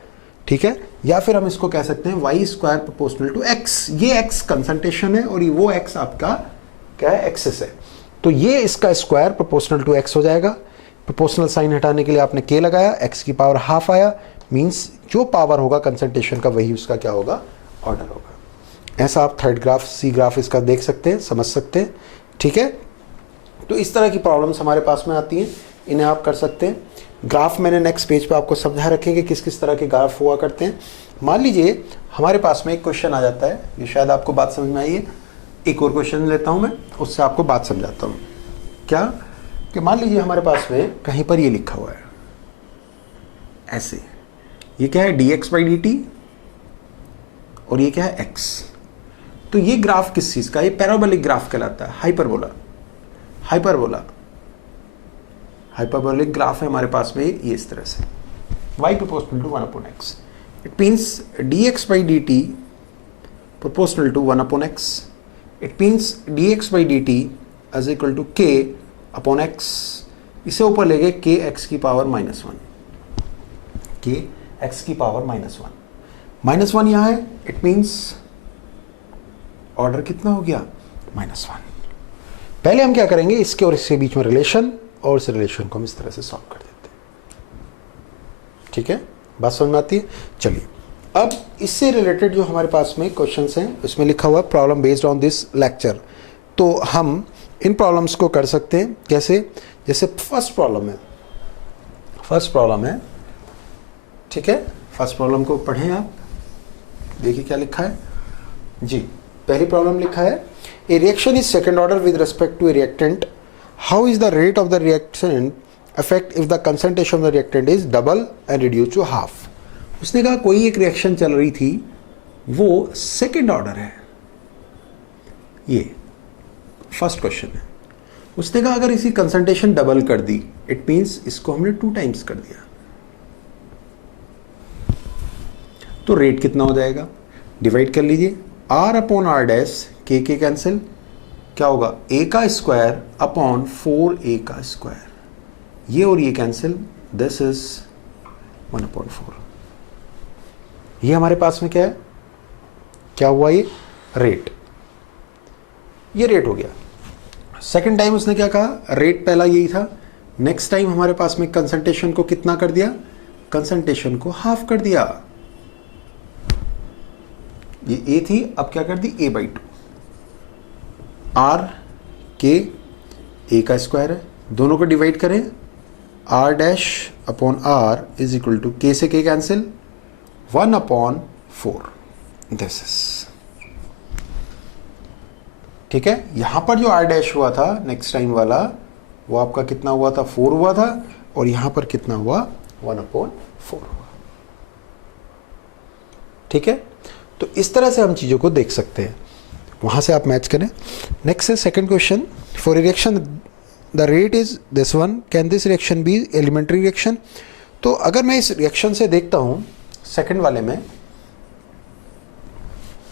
ठीक है, या फिर हम इसको कह सकते हैं y square proportional to x। ये x कंसंट्रेशन है और ये वो x आपका क्या है, एक्सेस है। तो ये इसका स्क्वायर प्रोपोर्शनल टू x हो जाएगा। प्रोपोर्शनल साइन हटाने के लिए आपने k लगाया, x की पावर हाफ आया, मीन्स जो पावर होगा कंसंट्रेशन का वही उसका क्या होगा, ऑर्डर होगा। ऐसा आप थर्ड ग्राफ, सी ग्राफ इसका देख सकते हैं, समझ सकते हैं, ठीक है। तो इस तरह की प्रॉब्लम्स हमारे पास में आती हैं, इन्हें आप कर सकते हैं। ग्राफ मैंने नेक्स्ट पेज पे आपको समझा रखेंगे किस किस तरह के ग्राफ हुआ करते हैं। मान लीजिए हमारे पास में एक क्वेश्चन आ जाता है, ये शायद आपको बात समझ में आई है। एक और क्वेश्चन लेता हूँ मैं, उससे आपको बात समझाता हूँ। क्या कि मान लीजिए हमारे पास में कहीं पर ये लिखा हुआ है ऐसे, ये क्या है, dx बाई dt और ये क्या है, x। तो ये ग्राफ किस चीज़ का, ये पैराबोलिक ग्राफ कहलाता है, हाइपरबोलिक ग्राफ है हमारे पास में, ये इस तरह से y proportional to 1 upon x। It means dx by dt proportional to 1 upon x। It means dx by dt is equal to k upon x। इसे ऊपर ले गए k x की पावर -1, k x की पावर -1 यहाँ है। It means order कितना हो गया, -1। पहले हम क्या करेंगे, इसके और इसके बीच में रिलेशन, और इस रिलेशन को हम इस तरह से सॉल्व कर देते हैं, ठीक है, बात समझ में आती है। चलिए अब इससे रिलेटेड जो हमारे पास में क्वेश्चंस हैं उसमें लिखा हुआ problem based on this lecture. तो हम इन प्रॉब्लम्स को कर सकते हैं कैसे, जैसे फर्स्ट प्रॉब्लम है, ठीक है। फर्स्ट प्रॉब्लम को पढ़ें आप, देखिए क्या लिखा है जी। पहली प्रॉब्लम लिखा है, a reaction is second order with respect to a reactant, how is the rate of the reaction affect if the concentration of the reactant is double and reduce to half. उसने कहा कोई एक reaction चल रही थी, वो second order है, ये फर्स्ट क्वेश्चन है। उसने कहा अगर इसी कंसंट्रेशन डबल कर दी, इट मीन्स इसको हमने 2 टाइम्स कर दिया, तो रेट कितना हो जाएगा, डिवाइड कर लीजिए, r अपॉन r डैश, के कैंसिल, क्या होगा, a का स्क्वायर अपॉन 4a का स्क्वायर, ये और ये कैंसिल, दिस इज 1/4। ये हमारे पास में क्या है, क्या हुआ, ये रेट हो गया। सेकंड टाइम उसने क्या कहा, रेट पहला यही था, नेक्स्ट टाइम हमारे पास में कंसंट्रेशन को कितना कर दिया, कंसंट्रेशन को हाफ कर दिया। ये a थी, अब क्या कर दी, a/2, r के a का स्क्वायर है, दोनों को डिवाइड करें R dash upon R is equal to K से के कैंसिल 1/4 दिस इज, ठीक है। यहां पर जो आर डैश हुआ था नेक्स्ट टाइम वाला वो आपका कितना हुआ था 4 हुआ था, और यहां पर कितना हुआ 1/4 हुआ, ठीक है। तो इस तरह से हम चीजों को देख सकते हैं, वहां से आप मैच करें। नेक्स्ट है second question, for reaction the rate is this one, can this reaction be elementary reaction. तो अगर मैं इस रिएक्शन से देखता हूं सेकंड वाले में,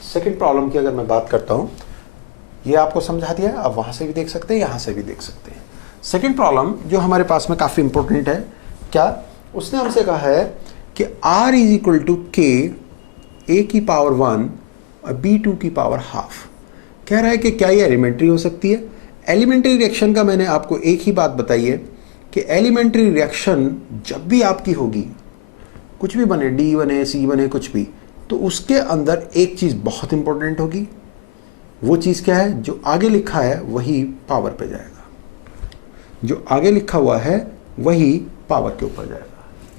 सेकंड प्रॉब्लम की अगर मैं बात करता हूं, ये आपको समझा दिया, आप वहां से भी देख सकते हैं, यहां से भी देख सकते हैं। सेकंड प्रॉब्लम जो हमारे पास में काफी इंपॉर्टेंट है, क्या उसने हमसे कहा है कि r is equal to K a की पावर 1 और b2 की पावर हाफ। कह रहा है कि क्या ये एलिमेंट्री हो सकती है। एलिमेंट्री रिएक्शन का मैंने आपको एक ही बात बताई है कि एलिमेंट्री रिएक्शन जब भी आपकी होगी, कुछ भी बने, डी बने, सी बने, कुछ भी, तो उसके अंदर एक चीज बहुत इंपॉर्टेंट होगी। वो चीज क्या है? जो आगे लिखा है वही पावर पे जाएगा, जो आगे लिखा हुआ है वही पावर के ऊपर जाएगा।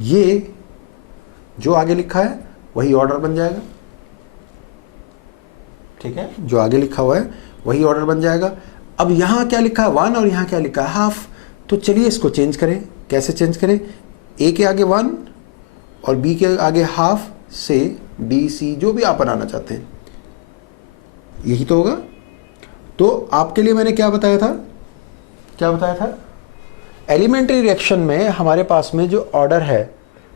ये जो आगे लिखा है वही ऑर्डर बन जाएगा, ठीक है। जो आगे लिखा हुआ है वही ऑर्डर बन जाएगा। अब यहां क्या लिखा है 1 और यहां क्या लिखा है हाफ। तो चलिए इसको चेंज करें। कैसे चेंज करें? ए के आगे 1 और बी के आगे हाफ से डी सी जो भी आप बनाना चाहते हैं, यही तो होगा। तो आपके लिए मैंने क्या बताया था, क्या बताया था? एलिमेंट्री रिएक्शन में हमारे पास में जो ऑर्डर है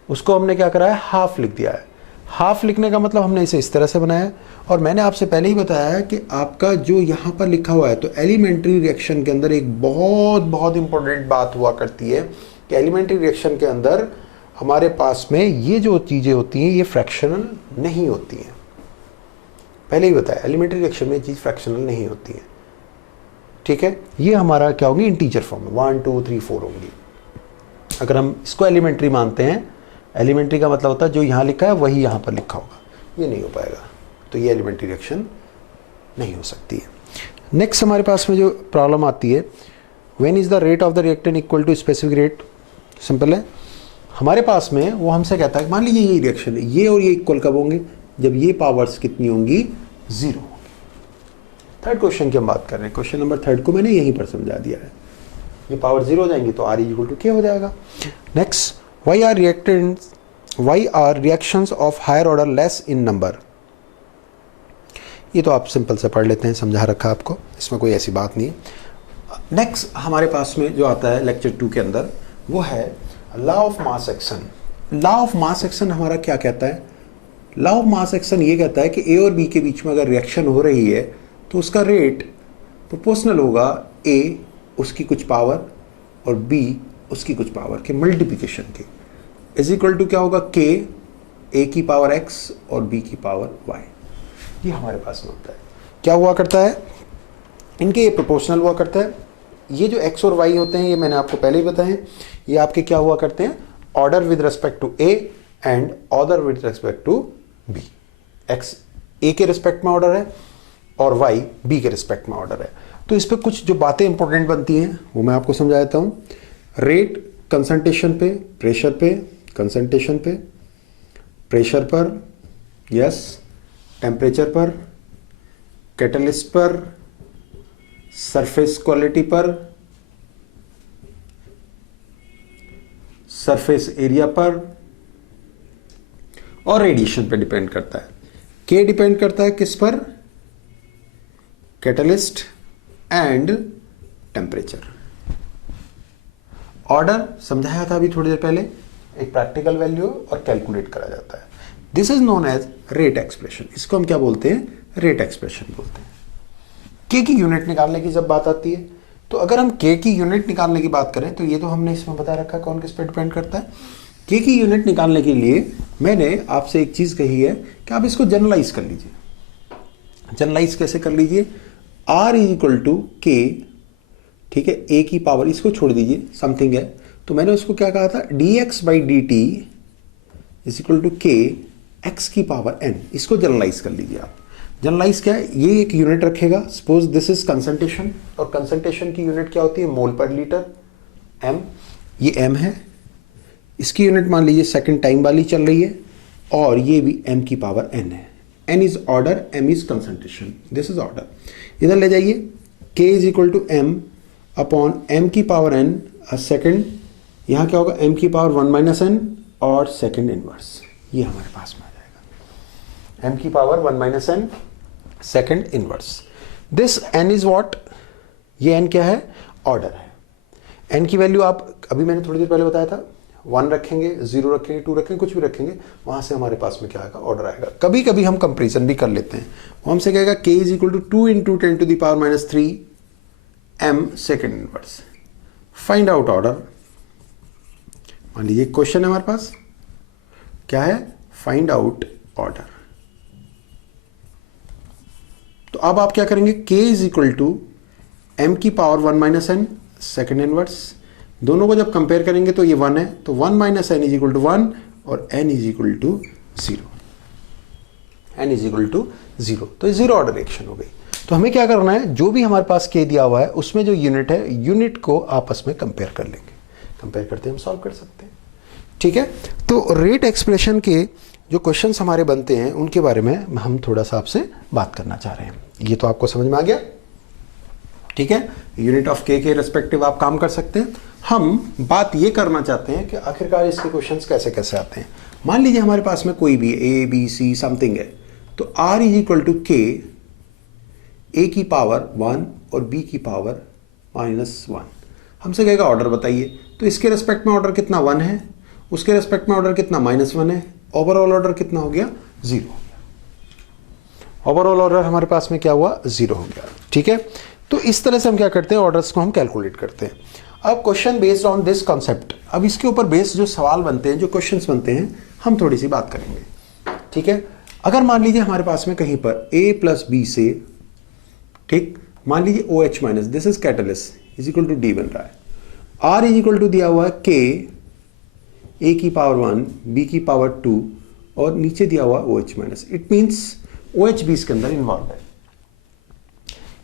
उसको हमने क्या करा है, हाफ लिख दिया है। हाफ लिखने का मतलब हमने इसे इस तरह से बनाया, और मैंने आपसे पहले ही बताया है कि आपका जो यहाँ पर लिखा हुआ है, तो एलिमेंट्री रिएक्शन के अंदर एक बहुत बहुत इंपॉर्टेंट बात हुआ करती है कि एलिमेंट्री रिएक्शन के अंदर हमारे पास में ये जो चीज़ें होती हैं ये फ्रैक्शनल नहीं होती हैं। पहले ही बताया एलिमेंट्री रिएक्शन में चीज़ फ्रैक्शनल नहीं होती है, ठीक है। ये हमारा क्या होंगी, इंटीजर फॉर्म में 1 2 3 4 होंगी। अगर हम इसको एलिमेंट्री मानते हैं, एलिमेंट्री का मतलब होता है जो यहाँ लिखा है वही यहाँ पर लिखा होगा, ये नहीं हो पाएगा, तो ये एलिमेंट्री रिएक्शन नहीं हो सकती है। नेक्स्ट हमारे पास में जो प्रॉब्लम आती है, when is the rate of the reactant equal to specific rate. Simple है, हमारे पास में वो हमसे कहता है मान लीजिए ये रिएक्शन है, ये और ये इक्वल कब होंगे, जब ये पावर्स कितनी होंगी, 0 होंगी। थर्ड क्वेश्चन की हम बात कर रहे हैं, क्वेश्चन नंबर 3 को मैंने यहीं पर समझा दिया है। ये पावर 0 हो जाएंगी तो R इक्वल टू K हो जाएगा। Next, why are reactions of higher order less in number। ये तो आप सिंपल से पढ़ लेते हैं, समझा रखा आपको, इसमें कोई ऐसी बात नहीं है। नेक्स्ट हमारे पास में जो आता है लेक्चर 2 के अंदर, वो है law of mass action. Law of mass action हमारा क्या कहता है? लॉ ऑफ मास एक्शन ये कहता है कि ए और बी के बीच में अगर रिएक्शन हो रही है तो उसका रेट प्रोपोर्शनल होगा ए उसकी कुछ पावर और बी उसकी कुछ पावर के मल्टीप्लिकेशन के, इज इक्वल टू क्या होगा, के ए की पावर एक्स और बी की पावर वाई। ये हमारे पास में होता है। क्या हुआ करता है, इनके ये प्रोपोर्शनल हुआ करता है। ये जो एक्स और वाई होते हैं ये मैंने आपको पहले ही बताए, ये आपके क्या हुआ करते हैं, order with respect to A and order with respect to B. X A के रिस्पेक्ट में ऑर्डर है और वाई बी के रिस्पेक्ट में ऑर्डर है। तो इस पर कुछ जो बातें इंपॉर्टेंट बनती हैं वो मैं आपको समझा देता हूँ। रेट कंसंट्रेशन पे, प्रेशर पे, कंसंट्रेशन पे, प्रेशर पर, यस, टेम्परेचर पर, कैटलिस्ट पर, सरफेस क्वालिटी पर, सरफेस एरिया पर और रेडिएशन पे डिपेंड करता है। के डिपेंड करता है किस पर, कैटलिस्ट एंड टेम्परेचर। ऑर्डर समझाया था अभी थोड़ी देर पहले, एक प्रैक्टिकल वैल्यू और कैलकुलेट करा जाता है। This is known as rate expression. इसको हम क्या बोलते हैं, रेट एक्सप्रेशन बोलते हैं। के की यूनिट निकालने की जब बात आती है, तो अगर हम के की यूनिट निकालने की बात करें तो ये तो हमने इसमें बता रखा है कौन किस पर डिपेंड करता है। के की यूनिट निकालने के लिए मैंने आपसे एक चीज कही है कि आप इसको जनरलाइज कर लीजिए। जनरलाइज कैसे कर लीजिए, R इज इक्वल टू के, ठीक है, ए की पावर, इसको छोड़ दीजिए, समथिंग है, तो मैंने उसको क्या कहा था, dx by D T is equal to K X की पावर n। इसको जनरलाइज कर लीजिए आप। जनरलाइज क्या है, ये एक यूनिट रखेगा, सपोज दिस इज कंसंट्रेशन, और कंसंट्रेशन की यूनिट क्या होती है, मोल पर लीटर, m। ये m है, इसकी यूनिट मान लीजिए सेकंड टाइम वाली चल रही है, और ये भी m की पावर n है। n is order, m is concentration, this is order. इधर ले जाइए, k is equal to m upon m की पावर n सेकेंड, यहाँ क्या होगा m की पावर 1 माइनस n और सेकेंड इनवर्स, ये हमारे पास में आ जाएगा m की power 1 minus n second inverse. This n is what, ये n क्या है, ऑर्डर है। n की वैल्यू आप अभी मैंने थोड़ी देर पहले बताया था, 1 रखेंगे, 0 रखेंगे, 2 रखेंगे, कुछ भी रखेंगे, वहां से हमारे पास में क्या आएगा, ऑर्डर आएगा। कभी कभी हम कंपेरिजन भी कर लेते हैं, वो हमसे कहेगा k is equal to 2 into 10 to the power minus 3 m second inverse, find out order. मान लीजिए क्वेश्चन है हमारे पास, क्या है, फाइंड आउट ऑर्डर। तो अब आप क्या करेंगे, k is equal to m की power 1 minus n second inverse, दोनों को जब कंपेयर करेंगे तो ये 1 है, तो 1 minus n is equal to 1 और n is equal to 0, n is equal to 0, तो ये जीरो ऑर्डर रिएक्शन हो गई। तो हमें क्या करना है, जो भी हमारे पास k दिया हुआ है उसमें जो यूनिट है, यूनिट को आपस में कंपेयर कर लेंगे, कंपेयर करते हम सॉल्व कर सकते हैं। ठीक है, तो रेट एक्सप्रेशन के जो क्वेश्चंस हमारे बनते हैं उनके बारे में हम थोड़ा सा आपसे बात करना चाह रहे हैं। ये तो आपको समझ में आ गया, ठीक है, यूनिट ऑफ k के रेस्पेक्टिव आप काम कर सकते हैं। हम बात ये करना चाहते हैं कि आखिरकार इसके क्वेश्चंस कैसे कैसे आते हैं। मान लीजिए हमारे पास में कोई भी a b c समथिंग है, तो r is equal to k, a की पावर 1 और b की पावर -1, हमसे कहेगा ऑर्डर बताइए, तो इसके रेस्पेक्ट में ऑर्डर कितना 1 है, उसके रेस्पेक्ट में ऑर्डर कितना -1 है, ओवरऑल ऑर्डर कितना हो गया, 0 हो गया। ओवरऑल ऑर्डर हमारे पास में क्या हुआ, 0 हो गया। ठीक है, तो इस तरह से हम क्या करते हैं, ऑर्डर्स को हम कैलकुलेट करते हैं। अब question based on this concept, अब इसके ऊपर बेस्ड जो सवाल बनते हैं, जो क्वेश्चंस बनते हैं, हम थोड़ी सी बात करेंगे। ठीक है, अगर मान लीजिए हमारे पास में कहीं पर a प्लस बी से, ठीक, मान लीजिए OH minus, this is catalyst, is equal to D बन रहा है। R इज इक्वल टू दिया हुआ है K, A की पावर 1, B की पावर 2 और नीचे दिया हुआ OH minus. It means OH भी इसके अंदर इन्वॉल्व है।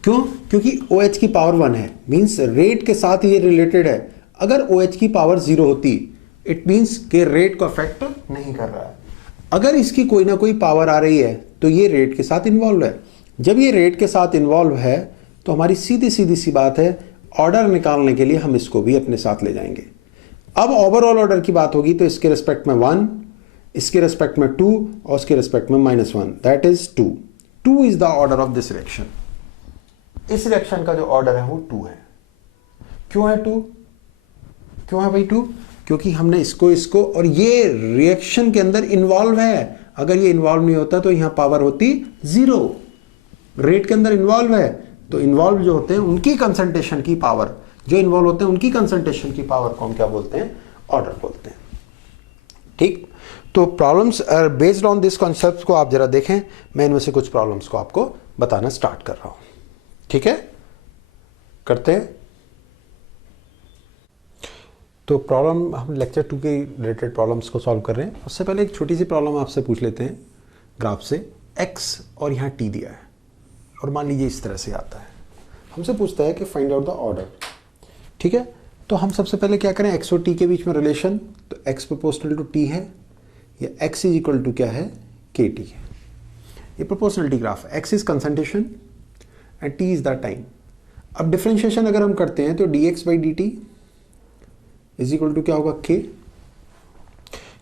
क्यों? क्योंकि OH की पावर 1 है, मीन्स रेट के साथ ये रिलेटेड है। अगर OH की पावर 0 होती, इट मीन्स के रेट को अफेक्ट नहीं कर रहा है। अगर इसकी कोई ना कोई पावर आ रही है तो ये रेट के साथ इन्वॉल्व है। जब ये रेट के साथ इन्वॉल्व है तो हमारी सीधी सीधी सी बात है, ऑर्डर निकालने के लिए हम इसको भी अपने साथ ले जाएंगे। अब ओवरऑल ऑर्डर की बात होगी तो इसके रेस्पेक्ट में 1, इसके रेस्पेक्ट में 2 और उसके रेस्पेक्ट में -1, that is 2। 2 is the order of this reaction. इस रिएक्शन का जो ऑर्डर है वो 2 है। क्यों है 2? क्यों है भाई 2? क्योंकि हमने इसको और ये रिएक्शन के अंदर इन्वॉल्व है। अगर ये इन्वॉल्व नहीं होता तो यहां पावर होती 0। रेट के अंदर इन्वॉल्व है तो इन्वॉल्व जो होते हैं उनकी कंसंट्रेशन की पावर, जो इन्वॉल्व होते हैं उनकी कंसंट्रेशन की पावर को हम क्या बोलते हैं, ऑर्डर बोलते हैं। ठीक, तो problems based on this concept को आप जरा देखें। मैं इनमें से कुछ प्रॉब्लम्स को आपको बताना स्टार्ट कर रहा हूं। ठीक है, करते हैं। तो प्रॉब्लम हम लेक्चर 2 के रिलेटेड प्रॉब्लम्स को सॉल्व कर रहे हैं। उससे पहले एक छोटी सी प्रॉब्लम आपसे पूछ लेते हैं। ग्राफ से x और यहाँ t दिया है और मान लीजिए इस तरह से आता है, हमसे पूछता है कि फाइंड आउट द ऑर्डर। ठीक है, तो हम सबसे पहले क्या करें, x और t के बीच में रिलेशन, तो x प्रोपोर्शनल टू t है, या x इज इक्वल टू क्या है, kt है। ये प्रोपोर्शनलिटी ग्राफ है। x is concentration and t is the time. अब डिफरेंशिएशन अगर हम करते हैं तो dx by dt is equal to क्या होगा, k।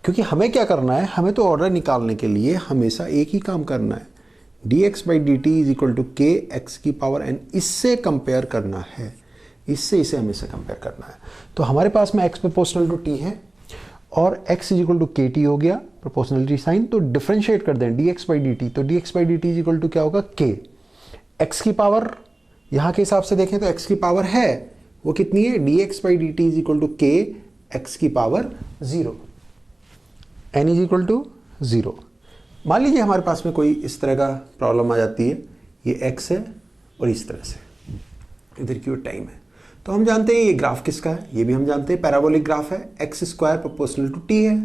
क्योंकि हमें क्या करना है, हमें तो ऑर्डर निकालने के लिए हमेशा एक ही काम करना है, dx by dt is equal to k x की पावर n। इससे कंपेयर करना है, इससे इसे हमेशा कंपेयर करना है। तो हमारे पास में x प्रोपोर्शनल टू t है और x is equal to kt हो गया, प्रोपोर्शनलिटी साइन। तो डिफरेंशिएट कर दें dx बाई dt, तो dx by dt is equal to क्या होगा, k। x की पावर यहाँ के हिसाब से देखें तो x की पावर है, वो कितनी है, dx by dt is equal to k x की power 0, n is equal to 0। मान लीजिए हमारे पास में कोई इस तरह का प्रॉब्लम आ जाती है, ये x है और इस तरह से इधर की ओर टाइम है। तो हम जानते हैं ये ग्राफ किसका है, ये भी हम जानते हैं पैराबोलिक ग्राफ है, x square proportional to t है,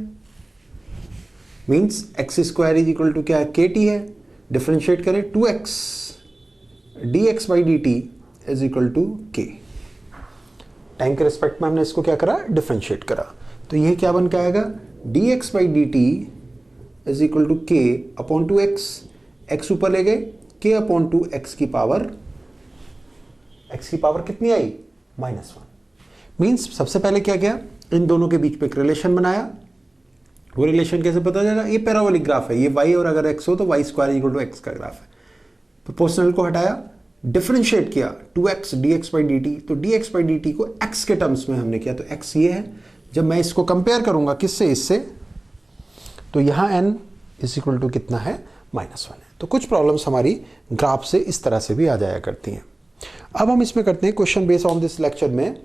means x square is equal to क्या है, kt है। डिफरेंशिएट करें 2x dx by dt is equal to k। Time के रिस्पेक्ट में हमने इसको क्या करा, डिफरेंशिएट करा। तो ये क्या बन के आएगा, dx by D T is equal to K upon two X, X ऊपर ले गए, के अपॉन टू एक्स की पावर कितनी आई, -1। मीन्स सबसे पहले क्या किया, इन दोनों के बीच में एक रिलेशन बनाया। वो रिलेशन कैसे पता चला, ये पैराबोलिक ग्राफ है, ये y और अगर x हो तो y square equal to x का ग्राफ है। प्रोपोर्शनल को हटाया, डिफरेंशिएट किया 2x dx by D T, तो dx बाई डी टी को x के टर्म्स में हमने किया, तो x ये है। जब मैं इसको कंपेयर करूंगा किससे, इससे, तो यहां n इज इक्वल टू कितना है, -1 है। तो कुछ प्रॉब्लम्स हमारी ग्राफ से इस तरह से भी आ जाया करती हैं। अब हम इसमें करते हैं question based on this lecture में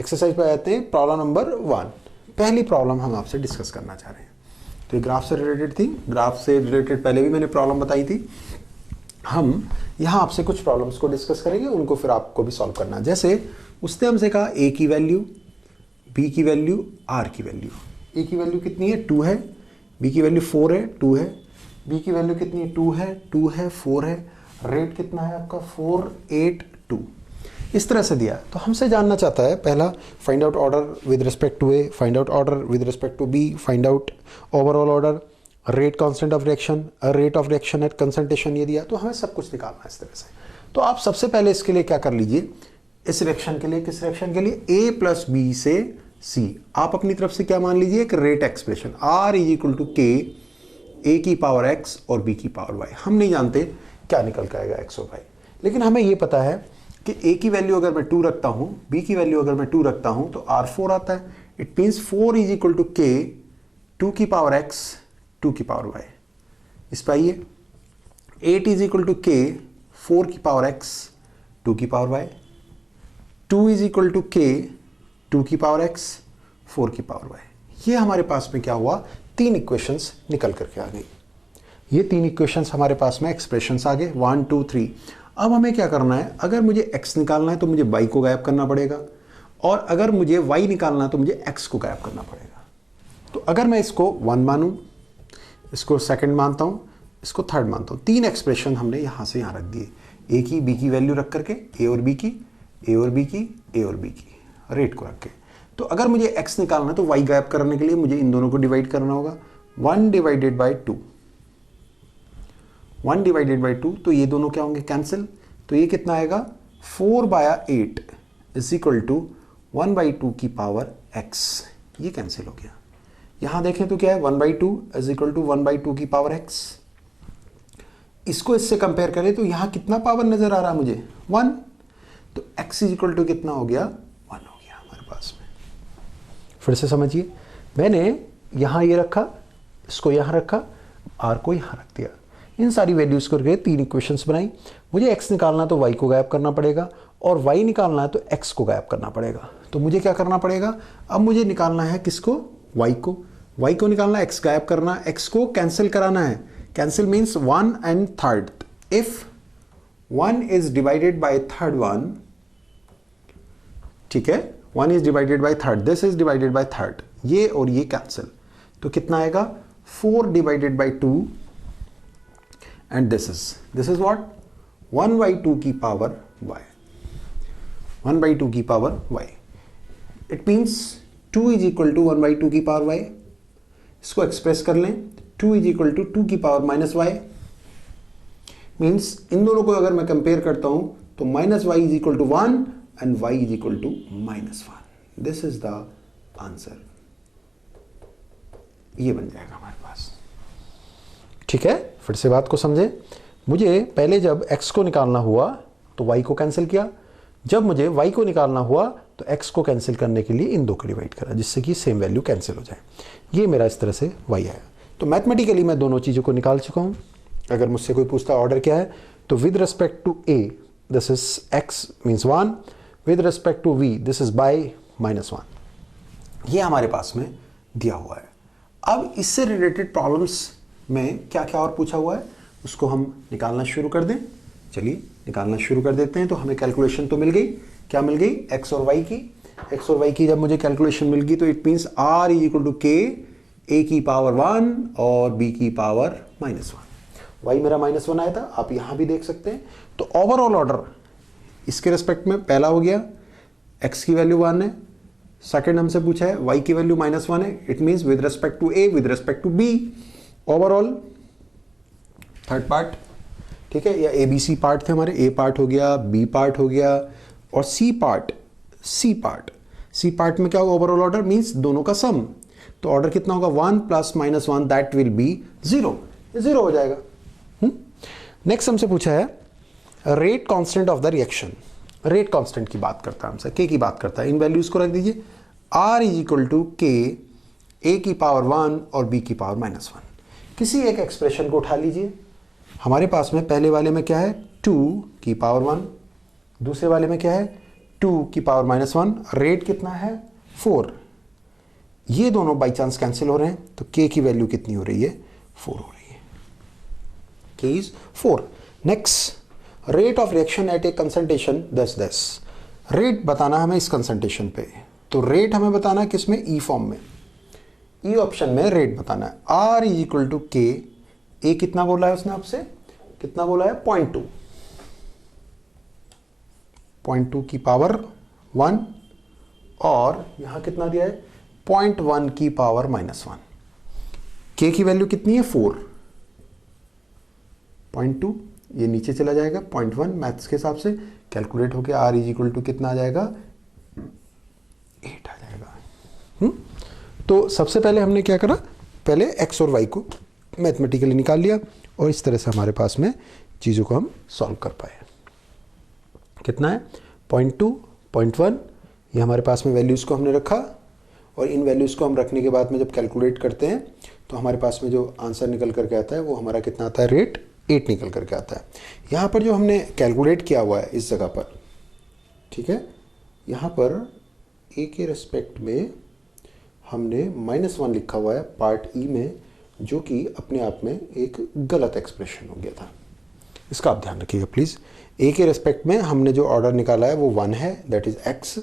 एक्सरसाइज पे आते हैं। प्रॉब्लम नंबर 1, पहली प्रॉब्लम हम आपसे डिस्कस करना चाह रहे हैं। तो ये ग्राफ से रिलेटेड थी, ग्राफ से रिलेटेड पहले भी मैंने प्रॉब्लम बताई थी। हम यहाँ आपसे कुछ प्रॉब्लम्स को डिस्कस करेंगे, उनको फिर आपको भी सॉल्व करना। जैसे उसने हमसे कहा a की वैल्यू, b की वैल्यू, r की वैल्यू। a की वैल्यू कितनी है, 2 है, b की वैल्यू 4 है, 2 है, b की वैल्यू कितनी है, 2 है, 2 है, 4 है, रेट कितना है आपका 4, 8, 2, इस तरह से दिया। तो हमसे जानना चाहता है पहला, find out order with respect to A, find out order with respect to B, find out overall order, rate constant of reaction, rate of reaction at concentration, ये दिया। तो हमें सब कुछ निकालना है इस तरह से। तो आप सबसे पहले इसके लिए क्या कर लीजिए, इस रिएक्शन के लिए, किस रिएक्शन के लिए, a प्लस बी से c, आप अपनी तरफ से क्या मान लीजिए, एक rate expression r is equal to K a की पावर x और b की पावर y। हम नहीं जानते क्या निकल के आएगा x और y, लेकिन हमें ये पता है कि a की वैल्यू अगर मैं 2 रखता हूं, b की वैल्यू अगर मैं 2 रखता हूं, तो r4 आता है। It means 4 is equal to K 2 की पावर x 2 की पावर y। इस पर आइए, 8 इज इक्वल टू के 4 की पावर x 2 की power y, 2 is equal to K 2 की पावर x 4 की पावर y। ये हमारे पास में क्या हुआ, 3 इक्वेशंस निकल करके आ गई। ये 3 इक्वेशंस हमारे पास में एक्सप्रेशंस आ गए, 1, 2, 3। अब हमें क्या करना है, अगर मुझे x निकालना है तो मुझे y को गायब करना पड़ेगा, और अगर मुझे y निकालना है तो मुझे x को गायब करना पड़ेगा। तो अगर मैं इसको 1 मानूं, इसको सेकंड मानता हूं, इसको थर्ड मानता हूं, 3 एक्सप्रेशन हमने यहां से यहां रख दिए, a की, b की वैल्यू रख करके, a और b की, a और b की, a और b की, रेट को रख के। तो अगर मुझे x निकालना है तो y गायब करने के लिए मुझे इन दोनों को डिवाइड करना होगा, 1 डिवाइडेड बाई 2, 1 डिवाइडेड बाई 2, तो ये दोनों क्या होंगे, कैंसिल। तो ये कितना आएगा, 4/8 इज इक्वल टू 1/2 की पावर x, ये कैंसिल हो गया। यहां देखें तो क्या है, 1/2 इज इक्वल टू 1/2 की पावर x। इसको इससे कंपेयर करें तो यहां कितना पावर नजर आ रहा है मुझे, 1। तो x इज इक्वल टू कितना हो गया, 1 हो गया हमारे पास में। फिर से समझिए, मैंने यहां ये रखा, इसको यहां रखा, r को यहां रख दिया, इन सारी वैल्यूज करके 3 इक्वेशंस बनाई। मुझे x निकालना तो y को गायब करना पड़ेगा, और y निकालना है तो x को गायब करना पड़ेगा। तो मुझे क्या करना पड़ेगा, अब मुझे निकालना है किसको, y को निकालना, x गायब करना, x को कैंसिल कराना है। Cancel means 1 and third. If 1 is divided by third one, ठीक है, 1 is divided by third, this is divided by third, ये और ये कैंसिल। तो कितना आएगा, 4 divided by 2, and this is what, 1/2 की पावर y, 1/2 की power y। It means 2 is equal to 1/2 की पावर y। इसको एक्सप्रेस कर लें, 2 इज इक्वल टू 2 की पावर -y। मीन्स इन दोनों को अगर मैं कंपेयर करता हूं तो -y is equal to 1 and y is equal to -1। This is the answer, ये बन जाएगा हमारे पास। ठीक है, फिर से बात को समझे। मुझे पहले जब x को निकालना हुआ तो y को कैंसिल किया, जब मुझे y को निकालना हुआ तो x को कैंसिल करने के लिए इन दो को डिवाइड करा, जिससे कि सेम वैल्यू कैंसिल हो जाए। ये मेरा इस तरह से y है। तो मैथमेटिकली मैं दोनों चीज़ों को निकाल चुका हूँ। अगर मुझसे कोई पूछता ऑर्डर क्या है, तो with respect to a this is x means 1, with respect to v this is by -1। ये हमारे पास में दिया हुआ है। अब इससे रिलेटेड प्रॉब्लम्स में क्या क्या और पूछा हुआ है उसको हम निकालना शुरू कर दें। चलिए निकालना शुरू कर देते हैं। तो हमें कैलकुलेशन तो मिल गई, क्या मिल गई, x और y की। x और y की जब मुझे कैलकुलेशन मिल गई तो it means r is equal to k, a की पावर 1 और b की पावर -1। y मेरा -1 आया था, आप यहां भी देख सकते हैं। तो ओवरऑल ऑर्डर इसके रिस्पेक्ट में पहला हो गया x की वैल्यू 1 है, सेकंड हमसे पूछा है y की वैल्यू -1 है, it means with respect to a with respect to b overall third part, ठीक है, या ABC पार्ट थे हमारे, A पार्ट हो गया, B पार्ट हो गया और C पार्ट में क्या होगा, ओवरऑल ऑर्डर मींस दोनों का सम, तो ऑर्डर कितना होगा 1 प्लस -1 दैट विल बी 0, 0 हो जाएगा। नेक्स्ट हमसे पूछा है rate constant of the reaction, rate constant की बात करता है हमसे, K की बात करता है, इन वैल्यूज को रख दीजिए, R is equal to K A की पावर 1 और B की पावर -1। किसी एक एक्सप्रेशन को उठा लीजिए, हमारे पास में पहले वाले में क्या है 2 की पावर 1, दूसरे वाले में क्या है 2 की पावर -1, रेट कितना है 4, ये दोनों बाई चांस कैंसिल हो रहे हैं, तो K की वैल्यू कितनी हो रही है 4 हो रही है, K is 4। Next rate of reaction eight A concentration 10 rate बताना हमें इस कंसंट्रेशन पे, तो रेट हमें बताना है किसमें, ई फॉर्म में, ई ऑप्शन में रेट बताना है, R is equal to K, A कितना बोला है उसने आपसे, कितना बोला है 0.2 की पावर 1 और यहां कितना दिया है 0.1 की पावर -1, K की वैल्यू कितनी है 4, 0.2 ये नीचे चला जाएगा 0.1 मैथ्स के हिसाब से कैलकुलेट होके R इज इक्वल टू कितना आ जाएगा 8 आ जाएगा। तो सबसे पहले हमने क्या करा, पहले x और y को मैथमेटिकली निकाल लिया और इस तरह से हमारे पास में चीज़ों को हम सॉल्व कर पाए। कितना है 0.2, 0.1, ये हमारे पास में वैल्यूज़ को हमने रखा और इन वैल्यूज़ को हम रखने के बाद में जब कैलकुलेट करते हैं तो हमारे पास में जो आंसर निकल करके आता है वो हमारा कितना आता है, रेट 8 निकल करके आता है। यहाँ पर जो हमने कैलकुलेट किया हुआ है इस जगह पर, ठीक है, यहाँ पर a के रेस्पेक्ट में हमने -1 लिखा हुआ है पार्ट ई में, जो कि अपने आप में एक गलत एक्सप्रेशन हो गया था, इसका आप ध्यान रखिएगा प्लीज़। ए के रेस्पेक्ट में हमने जो ऑर्डर निकाला है वो 1 है, दैट इज़ x,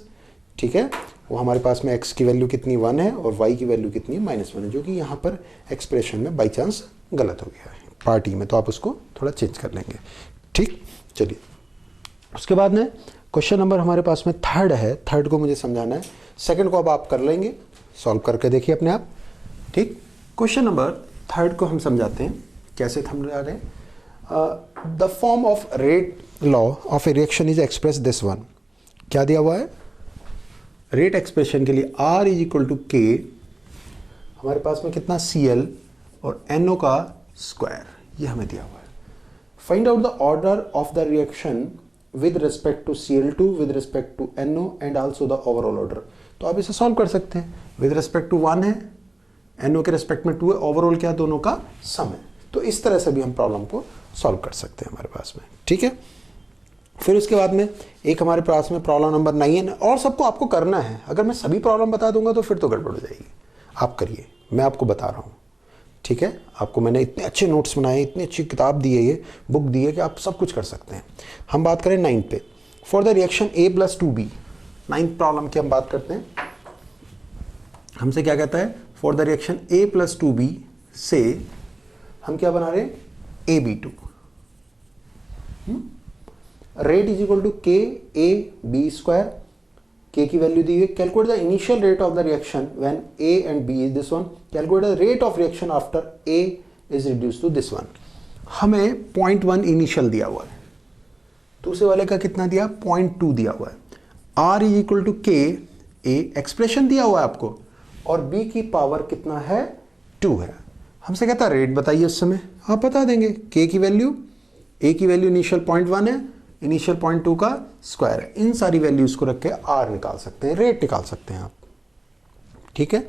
ठीक है, वो हमारे पास में x की वैल्यू कितनी 1 है और y की वैल्यू कितनी है -1 है, जो कि यहाँ पर एक्सप्रेशन में बाई चांस गलत हो गया है पार्ट ई में, तो आप उसको थोड़ा चेंज कर लेंगे, ठीक। चलिए उसके बाद में क्वेश्चन नंबर हमारे पास में थर्ड है, थर्ड को मुझे समझाना है, सेकंड को अब आप कर लेंगे, सॉल्व करके देखिए अपने आप, ठीक। क्वेश्चन नंबर थर्ड को हम समझाते हैं, कैसे समझा रहे हैं। The form of rate law of a reaction is express this one, क्या दिया हुआ है, रेट एक्सप्रेशन के लिए R is equal to K, हमारे पास में कितना Cl और NO का स्क्वायर, ये हमें दिया हुआ है। Find out the order of the reaction with respect to Cl2 with respect to NO and also the overall order, तो आप इसे सॉल्व कर सकते हैं। विद रिस्पेक्ट टू 1 है, NO के रिस्पेक्ट में 2 है, ओवरऑल क्या दोनों का सम है, तो इस तरह से भी हम प्रॉब्लम को सॉल्व कर सकते हैं हमारे पास में, ठीक है। फिर उसके बाद में एक हमारे पास में प्रॉब्लम नंबर 9 है, और सबको आपको करना है, अगर मैं सभी प्रॉब्लम बता दूंगा तो फिर तो गड़बड़ हो जाएगी, आप करिए, मैं आपको बता रहा हूँ, ठीक है। आपको मैंने इतने अच्छे नोट्स बनाए, इतनी अच्छी किताब दी है, ये बुक दी है कि आप सब कुछ कर सकते हैं। हम बात करें 9 पे, for the reaction A+2B, 9th problem की हम बात करते हैं। हमसे क्या कहता है, फॉर द रिएक्शन A+2B से हम क्या बना रहे हैं, AB2, rate is equal to KAB², K की वैल्यू दी हुई है, calculate the initial rate of the reaction when A and B is this one, calculate the rate of reaction after A is reduce to this one. हमें 0.1 initial दिया हुआ है, दूसरे वाले का कितना दिया 0.2 दिया हुआ है, R is equal to K, A expression दिया हुआ है आपको, और B की पावर कितना है 2 है। हमसे कहता है रेट बताइए, उस समय आप बता देंगे, K की वैल्यू, A की वैल्यू इनिशियल 0.1 है, इनिशियल 0.2 का स्क्वायर है, इन सारी वैल्यूज को रख के R निकाल सकते हैं, रेट निकाल सकते हैं आप, ठीक है।